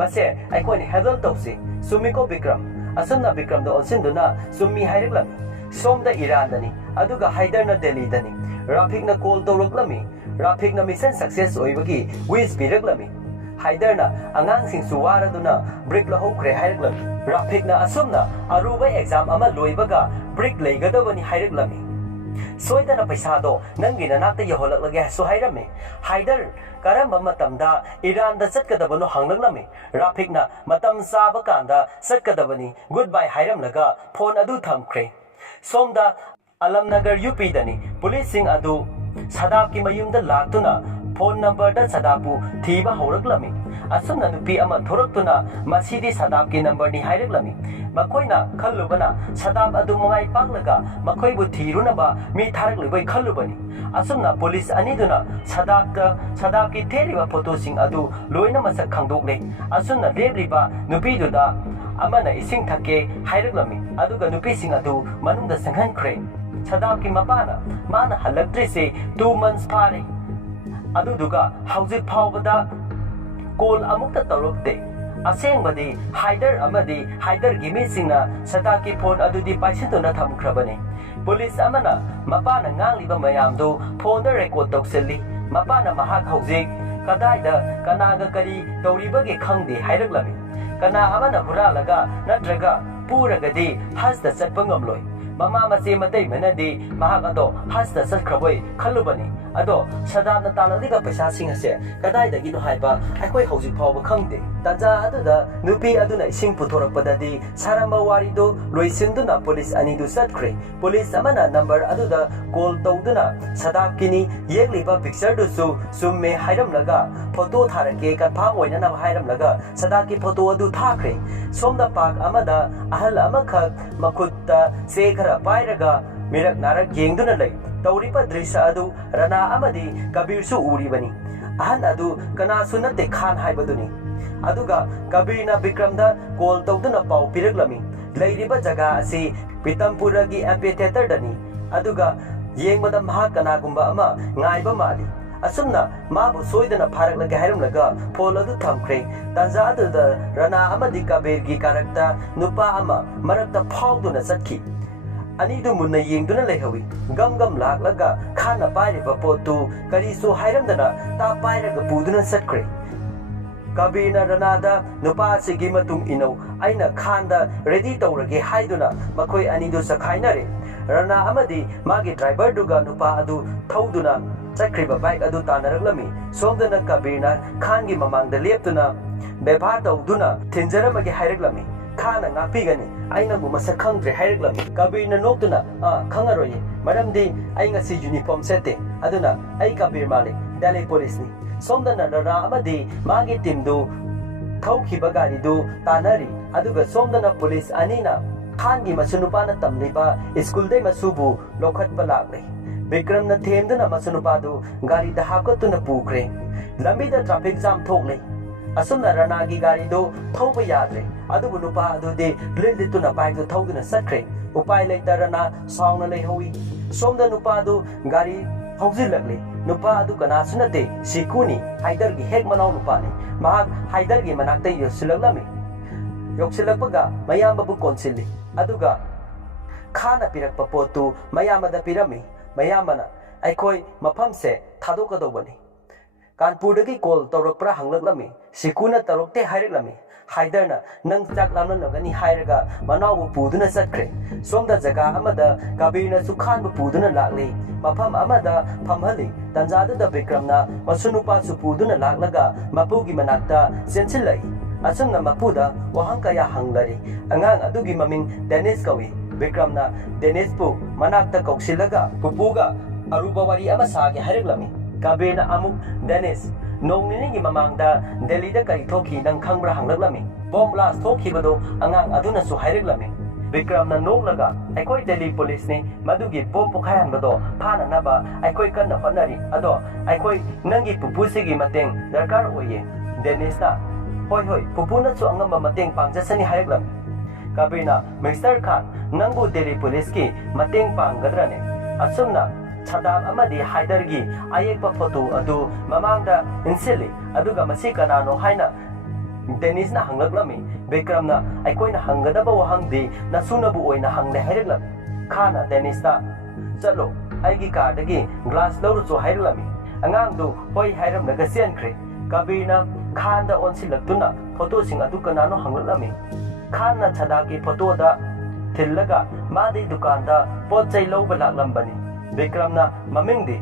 mase aikoni handle tawsi sumiko Bikram asuna Bikram da onsinduna summi haireklami somda Iran dani aduga Haidarna Delhi dani Rafik na call tawroklami Rafik na mission success oibagi wish piraklami Haidarna angang sing suwara duna break la hokre haireklami Rafik na asumna aruba exam ama loibaga break leigadabani haireklami Soidana paisado nangi nanakta yaholaklage so hairame Haidar karamba matamda Iran da chatkadabano hanglaklami Rafik na matam saba kanda chatkadabani goodbye hairamlaga phone adu thamkre Somda Alamnagar UP dani police sing adu Sadap ki mayumda laktuna phone number da sadapu thiba horaklami asumna nupi ama thoraktuna masidi sadap ki number ni haireklami makoina khallubana sadap adu mangai paklaga makoi bu thirunaba mi tharaklibai khallubani asumna police aniduna sadap ki theriba photo sing adu loina masak khangdokle asumna lebriba nupi duda amana ising thake haireklami aduga nupi sing adu manungda sanghankre sadap ki mapana mana halaktrese 2 months pare aduduga haujik phawbada call amukta tarokte asengbadi Haidar amadi Haidar gimi singna sadaki phone adudi paisintuna thamkrabane police amana mapana ngangliba mayamdu phone da record tawselli mapana mahak haujik kadaida kanaga kari tawribage khangde haireklami kana amana huralaga natraga puragadi hasda chatpa ngamloi mama mache matai manadi mahak ado hasda chatkraboi khallubani ado sadapna talaliga paisa sing ase kadaidagi no haiba aikoi hojik phawba khangde tanja aduda nupi aduna ising puthorakpadadi saramba warido loisinduna police anidu satkre police amana number aduda call tawduna sadap kini yegliba picture du su summe hairamlaga photo tharake confirm oina na hairamlaga sadaki photo adu thakre somda pak amada ahal amakhak makhutta sekhara pairaga mirak narak yengduna lay tawripa drisa adu Rana amadi Kabir su uribani ahan adu kana sunate Khan haibaduni aduga Kabirna Bikramda call tawduna pau piraglami lairiba jaga asi Pitampura gi amphitheater dani aduga yengmada mahakana gumba ama ngaiba mali asumna mabu soidana pharakla hairamlaga phol adu thamkhre tanja adu Rana amadi Kabir gi karakta nupa ama marakta phawduna satki ani du munna yengduna lehawi gam laklaga khana pairiba potu karisu hairamdana ta pairaga puduna satkre Kabirna Ranada nupa sigi matung inau aina Khanda ready tawrage haiduna makoi ani du sakhainare Rana amadi magi driver duga nupa adu thauduna chakriba bike adu tanaraglami somdana Kabirna Khan gi mamangda leptuna bebhar tawduna thinjaramagi haireglami Khana ngapigani aina gu masak khangdre haireglami Kabirna noktuna khangaroye maramdi ai ngasi uniform sete aduna ai Kabir malik Delhi police ni somdana Rana amadi magi team du thaukiba gari du tanari aduga somdana police anina Khan gi masunupana tamliba school dai masubu lokhatpa lagle Bikramna themduna masunupa du gari da hakatuna pukre lambi da traffic jam thokle asumna Rana gi gari du thauba yadre adubu nupa adu de lindituna bike du thauduna satkre upai leita Rana sauna lehowi somda nupa du gari haujilagle nupa adu kana sunate sikuni Haidar gi hek manau nupa ni mahak Haidar gi manakte yosilagami yoksilakpaga mayambabu konsilli aduga Khana pirakpa potu mayamada pirami mayamana aikoi mafamse thadokadobani Kanpurdagi call tawrakpra hanglaklami sikuna tarokte haireklami Haidarna nang chak lamna nagani hairaga manawu puduna satkre somda jaga amada Kabirna su Khan bu puduna lakle mafam amada phamhali tanjadu da Bikramna masunupa su puduna laklaga mapugi manakta sensilai asumna mapuda wahangkaya hanglari angang adugi maming Dennis kawi Bikramna Dennis pu manakta kauksilaga pupuga aruba wari ama sage haireklami Kabirna amuk Dennis nongnini gi mamangda Delhi da kari thoki nang khangbra hanglaklami bomb blast thokibado angang aduna su haireklami Bikramna noglaga aikoi Delhi police ni madugi bomb pokhayanbado phana naba aikoi kanna honari ado aikoi nangi pupusigi mateng darkar oye Dennis na hoi pupuna su angamba mateng pangjasani haireklami Kabirna Mr. Khan nangbu Delhi police ki mateng panggadrane asumna Chadam amadi Haidar gi ayekpa photo adu mamangda insili aduga masi kanano haina Dennis na hanglaklami Bikramna aikoina hangadaba wahangdi nasunabu oina hangle haireklami Khana Dennis ta chalo aigi car dagi glass lawru chu haireklami angang du hoi hairam naga siankre Kabirna Khanda onsilaktuna photo sing adu kanano hanglaklami Khana chadagi photo da thillaga madi dukanda pochai lawba laklambani Bikramna mamingdi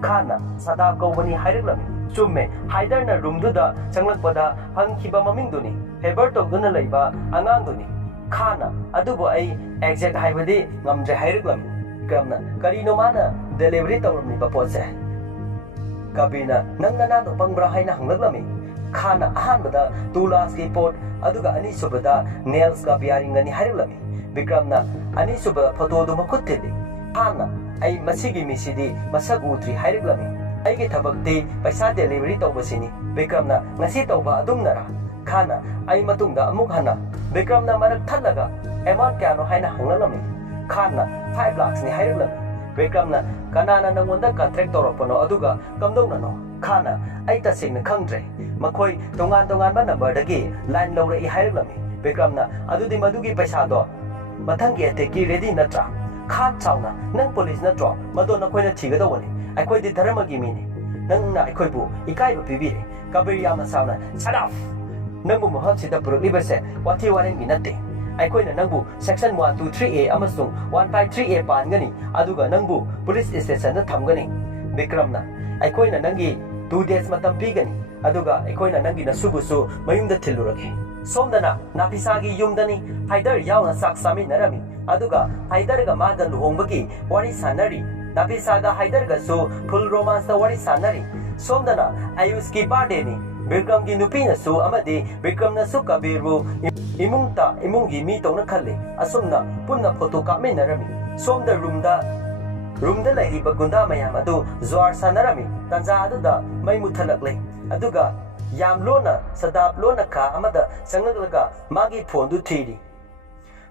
Khana sada kaubani haireklami chumme Haidarna roomduda changlakpada hangkhiba mamingduni favor tawduna leiba angangduni Khana adubu ai exact haibadi ngamdre haireklami Bikramna karino mana delivery tawramni bapose Kabirna nangna do pangbra haina hanglaklami Khana ahanbada 2 lakhs ki pot aduga ani subada nails ka biaringani haireklami Bikramna ani suba photo du makuttili Khana ai masigi misidi masak utri haireklami aigi thabakti paisa delivery tawbasini Bikramna ngasi tawba adumnara Khana ai matungda amuk hana Bikramna marak thalaga amount kyano haina hanglalami Khana 5 lakhs ni haireklami Bikramna kanana nangonda contract tawrapano aduga kamdongna no Khana ai tasingna khangdre makhoi tongan ba number dagi line lawra I haireklami Bikramna adudi madugi paisa do mathangi ateki ready natra Khan chawna nang police na tro madona koina thigadawani aikoi di dharmagi mini nang na aikoi bu ikai bu pibire Kabir yamna sauna shut up nangbu moham sida purulibase wathi waren minate aikoi na nangbu section 123A amasung 153A pangani aduga nangbu police station na thamgani Bikramna aikoi na nangi 2 days matam pigani aduga aikoi na nangi na subusu mayumda thilurage somdana napisagi yumdani Haidar yauna sak sami narami aduga Haidar ga maga luhongbagi wari sanari napisaga Haidar ga so full romance da wari sanari somdana Ayush ki birthday ni Bikramgi nupinasu amadi Bikramnasu Kabirbu imunggi mi tongna khalle asumna punna photo kaminarami somda roomda lairiba gunda mayam adu zwar sanarami tanja aduda mai muthalakle aduga yam lona sadap lona ka amada sanglaglaga magi phone du thiri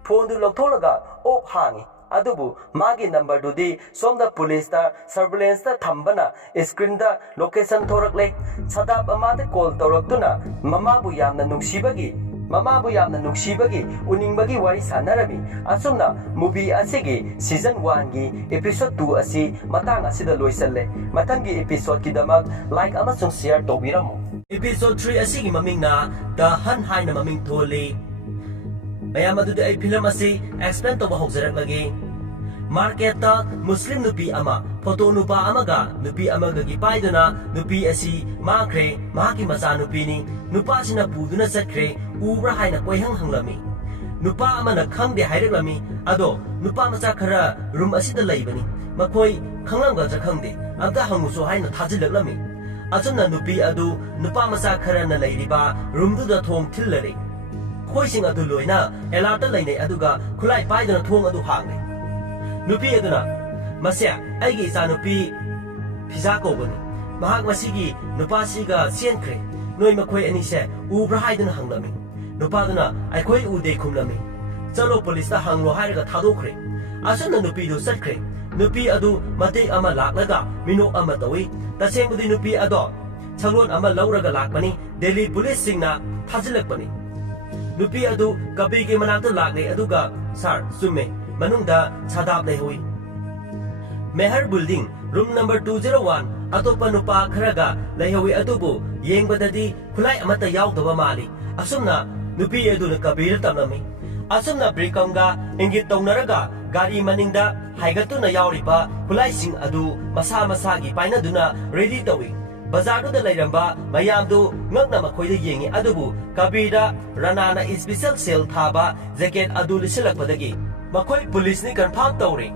phone du loktolaga op hangi adubu magi number dudi somda police ta surveillance ta thambana screen da location thorakle sadap amade call tawraktuna mamabu yamna nungsibagi uningbagi wari sanarami asumna movie asigi season 1 gi episode 2 asi matang asida loisalle matangi episode ki damak like amasung share tobiramo episode 3 asigi mamingna the han haina maming tholi mayam adu ai film asi explain to bahogjarak lagi market ta muslim nupi ama photo nupa amaga nupi amaga gi paiduna nupi asi makre maki macha nupi ni nupa sina puduna sakre ubra haina koihang hanglami nupa amana khangde haireklami ado nupa macha khara room asida leibani makoi khanglamga ja khangde amta hanguso haina thajilaklami achunna nupi adu nupa macha khara na leiriba room du da thong thillare khoising adu loina alert leinai aduga khulai paiduna thong adu hangne nupi aduna masya aigi isa nupi pizza ko bani mahak masigi nupa siga sienkre noi makoi ani se ubra haiduna hanglami nupa duna aikoi ude khumlami chalo police ta hanglo hairaga thadokre asana nupi du satkre nupi adu mate ama laklaga mino ama tawi tasengudi nupi ado changlon ama lauraga lakmani delhi police singna thajilakpani nupi adu kabige manakta lakne aduga sar summe manungda sadap lehui Meher building room number 201 atopa nupa kharaga lehui atubu yengbadadi khulai amata yaudaba mali asumna nupi eduna kabir tamnami asumna brikamga ingit tongnaraga gari maningda haigatuna yauriba khulai sing adu masa masagi painaduna ready tawi bazar da lairamba mayamdu ngakna makhoida yengi adubu kabira ranana special sale thaba jacket adu lisilakpadagi makoi police ni confirm tawri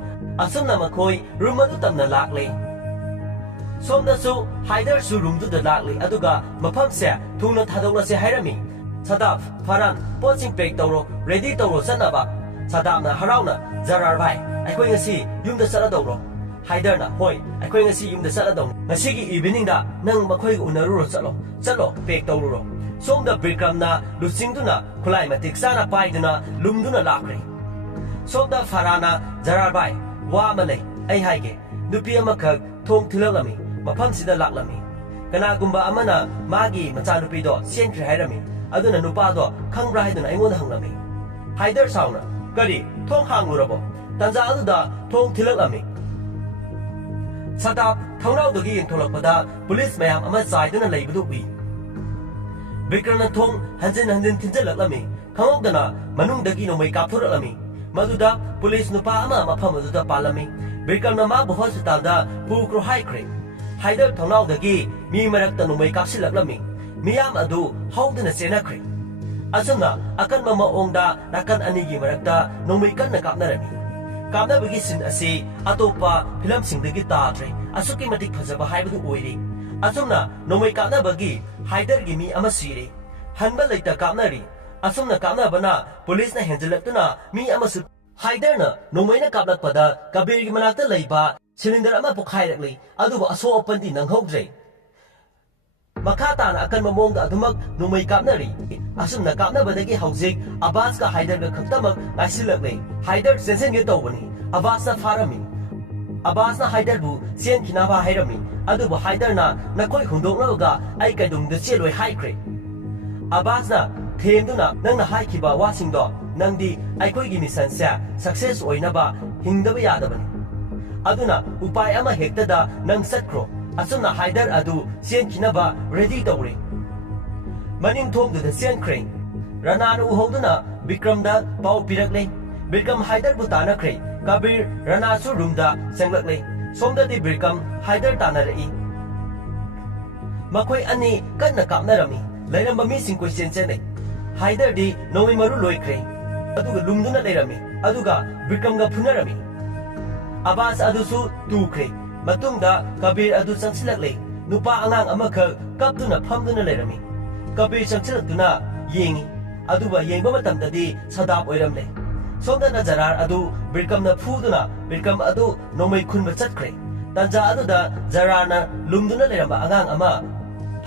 asumna makoi room adu tamna lakle somda su haider su room du da lakle aduga mafam se thuna thadokla se hairami sadap faran poching pack tawro ready tawro sanaba sadapna harauna zarar bai aikoi ngasi yumda sala dawro haider na hoi aikoi ngasi yumda sala daw ngasi gi evening da nang makoi unaru ro chalo pack tawro somda bikram na lusingduna khulai matik sana paiduna lumduna lakre somda farana zararbai wa malai ai haige nupi amakak thong thilakami mafam sida laklami kana gumba amana magi macha nupi do senkre hairami aduna nupa do khangbra haiduna aingon hanglami haider sauna kari thong hanglurabo tanja aduda thong thilakami sadap thaunau dogi yengtholakpada police mayam ama chaiduna leibudu wi bikrana thong hanjin thinjalaklami khangokdana manungdagi nomai kapthuraklami maduda police nupa ama mafam aduda palami birkamna ma hospital da pukro haikre haider thaunau dagi mi marakta numai kapsilaklami miyam adu haudana senakre asuna akan mama ongda nakan anigi marakta numai kanna kapnarami kapna bagi sin asi atopa film singdagi tatre asuki matik phajaba haibadu oiri asumna numai kapna bagi haider gi mi ama sire hanba leita kapnari asumna kapna bana police na henjalaktuna mi amasu haiderna nomaina kaplakpada kabirgi manakta leiba cylinder ama pokhairakli aduba aso opandi nanghogdre makata na akan mamongda adumak nomai kapnari asumna kapnabadagi haujik abbas ka haider ga khaktamak ngaisilakle haider sensen ge tawbani abbas na farami abbas na haider bu sen kinaba hairami aduba haider na nakoi hundoknaga ai kaidungda cheloi haikre abbas na themduna nangna haikiba wasingdo nangdi aikoi gi mission sa success oinaba hingdaba yadabani aduna upai ama hekta da nang satkro asuna haider adu sen kinaba ready tawri maning thongdu da sen crane ranana uhoduna bikram da pau pirakle bikram haider bu tanakre kabir rana su room da senglakle somda di bikram haider tanarei makoi ani kanna kapnarami lairamba mi sing question chene haider di nomi maru loikre aduga lumduna leirami aduga bikram ga phunarami abbas adusu tukre matungda kabir adu changsilakle nupa angang amakha kaptuna phamduna leirami kabir changchilakuna yengi aduba yengba matamdadi sadap oiramle somdana jarar adu birkamna phuduna birkam adu nomai khunba chatkre tanja aduda jarana lumduna leramba angang ama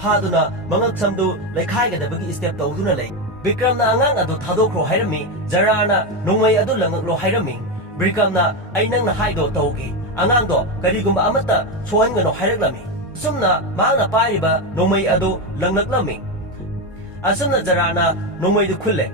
phaduna mangak samdu lekhaigadabagi step tawduna lei Bikramna angang adu thadokro hairami jarana nomai adu langaklo hairami Bikramna ainang na haido tawgi angang do karigumba amata sohangano hairaklami sumna maangna pairiba nomai adu langlaklami asumna jarana nomai du khulle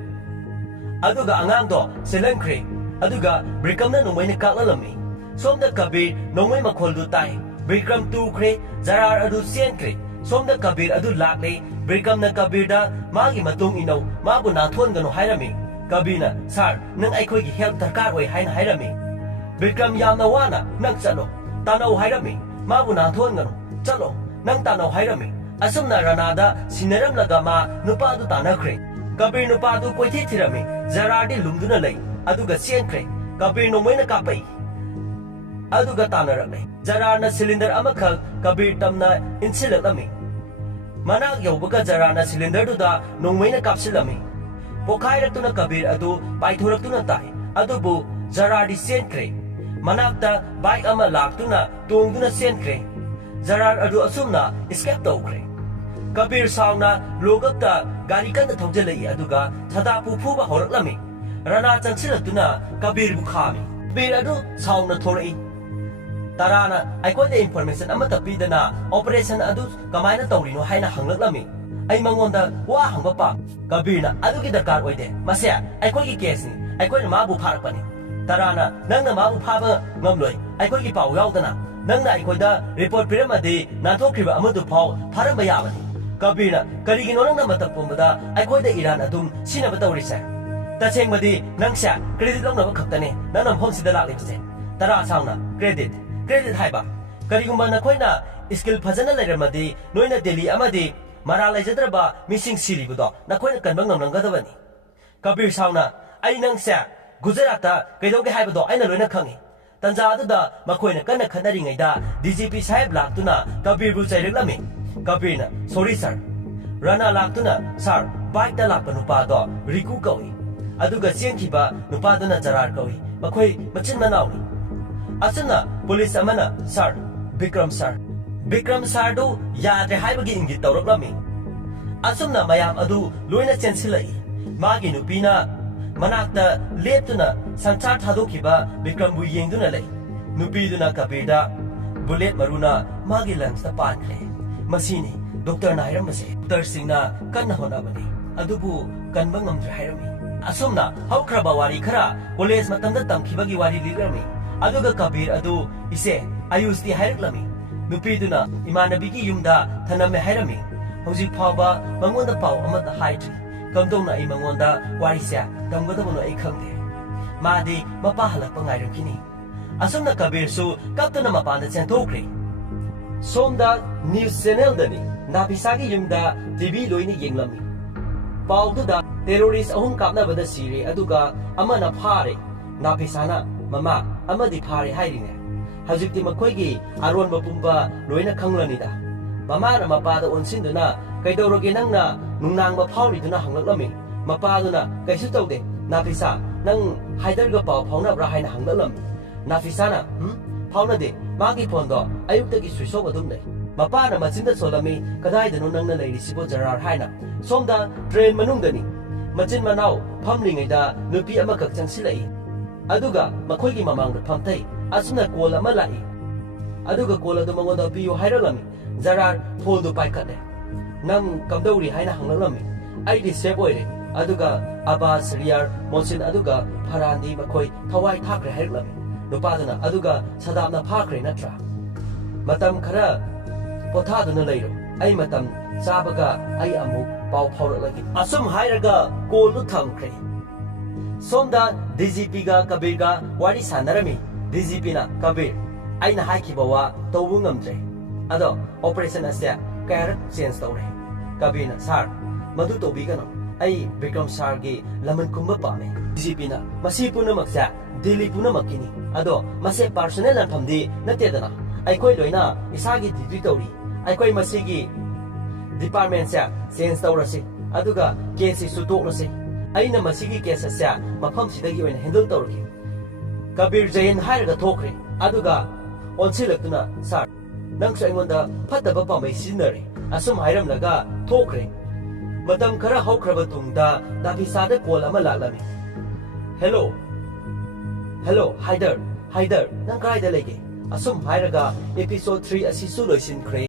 aduga angang do selankre aduga Bikramna nomai ni kaklalami somda kabir nomai makhol du tai Bikram tu kre jarar adu senkre somda kabir adu lakle Bikramna kabirda magi matung inaw mabu nathon gano hairami kabina sar nang aikhoi gi help darkar oi haina hairami Bikram yamna wana nang chalo tanaw hairami mabu nathon gano chalo nang tanaw hairami asumna ranada sinaram laga ma nupa du tanakre kabir nupa du koithi thirami jaradi lumduna lei aduga senkre kabir no moina kapai aduga tanarame jarana cylinder amakhak kabir tamna insilalami Manak yaubaga jarana cylinder duda nongmaina kapsilami pokhairatuna kabir adu paithoraktuna tai adubu jaradi senkre manakta bike ama laktuna tongduna senkre jarar adu asumna escape tawkre kabir sauna logakta gari kan thongjelai aduga thadapu phuba horaklami rana chansilatuna kabir bu khami kabir adu sauna thorai Tarana, I got the information amata pidana operation adu kamaina tawrino haina hanglakami ai mangonda wa hangbapa kabirna adugi darkar oide masya ai koi gi case ni ai koi ma bu pharakpani tarana nangna ma bu phaba ngamloi ai koi gi pau yaudana nangna ai koi da report piramadi na thokriba amadu phau pharamba yabani kabirna karigino nangna matapumda ai koi da iran adum sinaba tawrisa tachengmadi nangsya credit longna khaktane nanam homsida laklibse tara sauna credit haiba karigumba nakoina skill phajana leramadi noina delhi amadi mara laijadraba missing siribudo nakoina kanbang ngamngadabani kabir sauna ai nangsa gujarata kaidoge haibado aina loina khangi tanja aduda makoina kanna khanari da dgp sahib laktuna kabir bu chaireklami kabirna sorry sir rana laktuna sir bike da lakpanu pa do riku kawi aduga chenkhiba nupaduna jarar kawi makoi machin manawi Asana police amana sir Bikram sir do yadre haibagi ingit tawraklami asumna mayam adu loina chensilai magi nupina manakta leptuna sanchar thadokhiba Bikram bu yengduna lei nupiduna kabirda bullet maruna magi lungs ta pankre masini doctor na hairambase doctor singna kanna honabani adubu kanbang ngamdre hairami asumna haukraba wari khara college matamda tamkhibagi wari lirami aduga kabir adu ise ayusti hairuklami nupiduna imanabigi yumda thaname hairami hojik phaba mangonda pau amata haitri kamdongna ai mangonda warisia tamgodabono ai khangde madi mapa halakpa ngairamkini asumna kabir su kaptuna mapanda chenthokre somda news channel dani nabisagi yumda tv loini yenglami paududa terrorist ahum kapnabada sire aduga amana phare nabisana Mama, amadi phare hairine hajikti makhoigi aronba pumba loina khanglanida mama na mapada onsinduna kaidoroge nangna nungnangba phauriduna hanglaklami mapaduna kaisu tawde nafisa nang haidarga paw phaunabra haina hanglaklami nafisana phaunade magi phondo ayuktagi switch off adum nei mapana machinda solami kadaidano nangna leirisibo jarar haina somda train manungdani machin manau phamlingaida nupi amakak changsilai aduga makhoigi mamangda phamtai asuna call ama lai aduga call adu mangoda piyo hairalami jarar phone du paikate nam kamdauri haina hanglami ai di save oire aduga abas riyar mosin aduga pharandi makhoi thawai thakre hairalami nupadana aduga sadamna phakre natra matam khara pothaduna leiro ai matam chabaga ai amu pau phoralagi asum hairaga call nu thamkre somda DGP ga kabir ga wari sanarami DGP na kabir aina haikibawa tawbu ngamdre ado operation asya kar change tawre kabir na sar madu tobigano ai Bikram sar gi laman kumba pame DGP na masi puna maksa Delhi puna makini ado mase personnel an thamdi natedana ai koi loina isagi duty tawri ai koi masigi department se change tawrasi aduga case su toklasi aina masigi case se mafam sidagi oina handle tawrki Kabir Jain hairaga thokre aduga onsilaktuna sir nangsu aingonda phataba pamai sinare asum hairamlaga thokre matam khara haukraba tungda dafisada call ama laklami hello Haider nang kaida lege asum hairaga episode 3 asisu loisin khre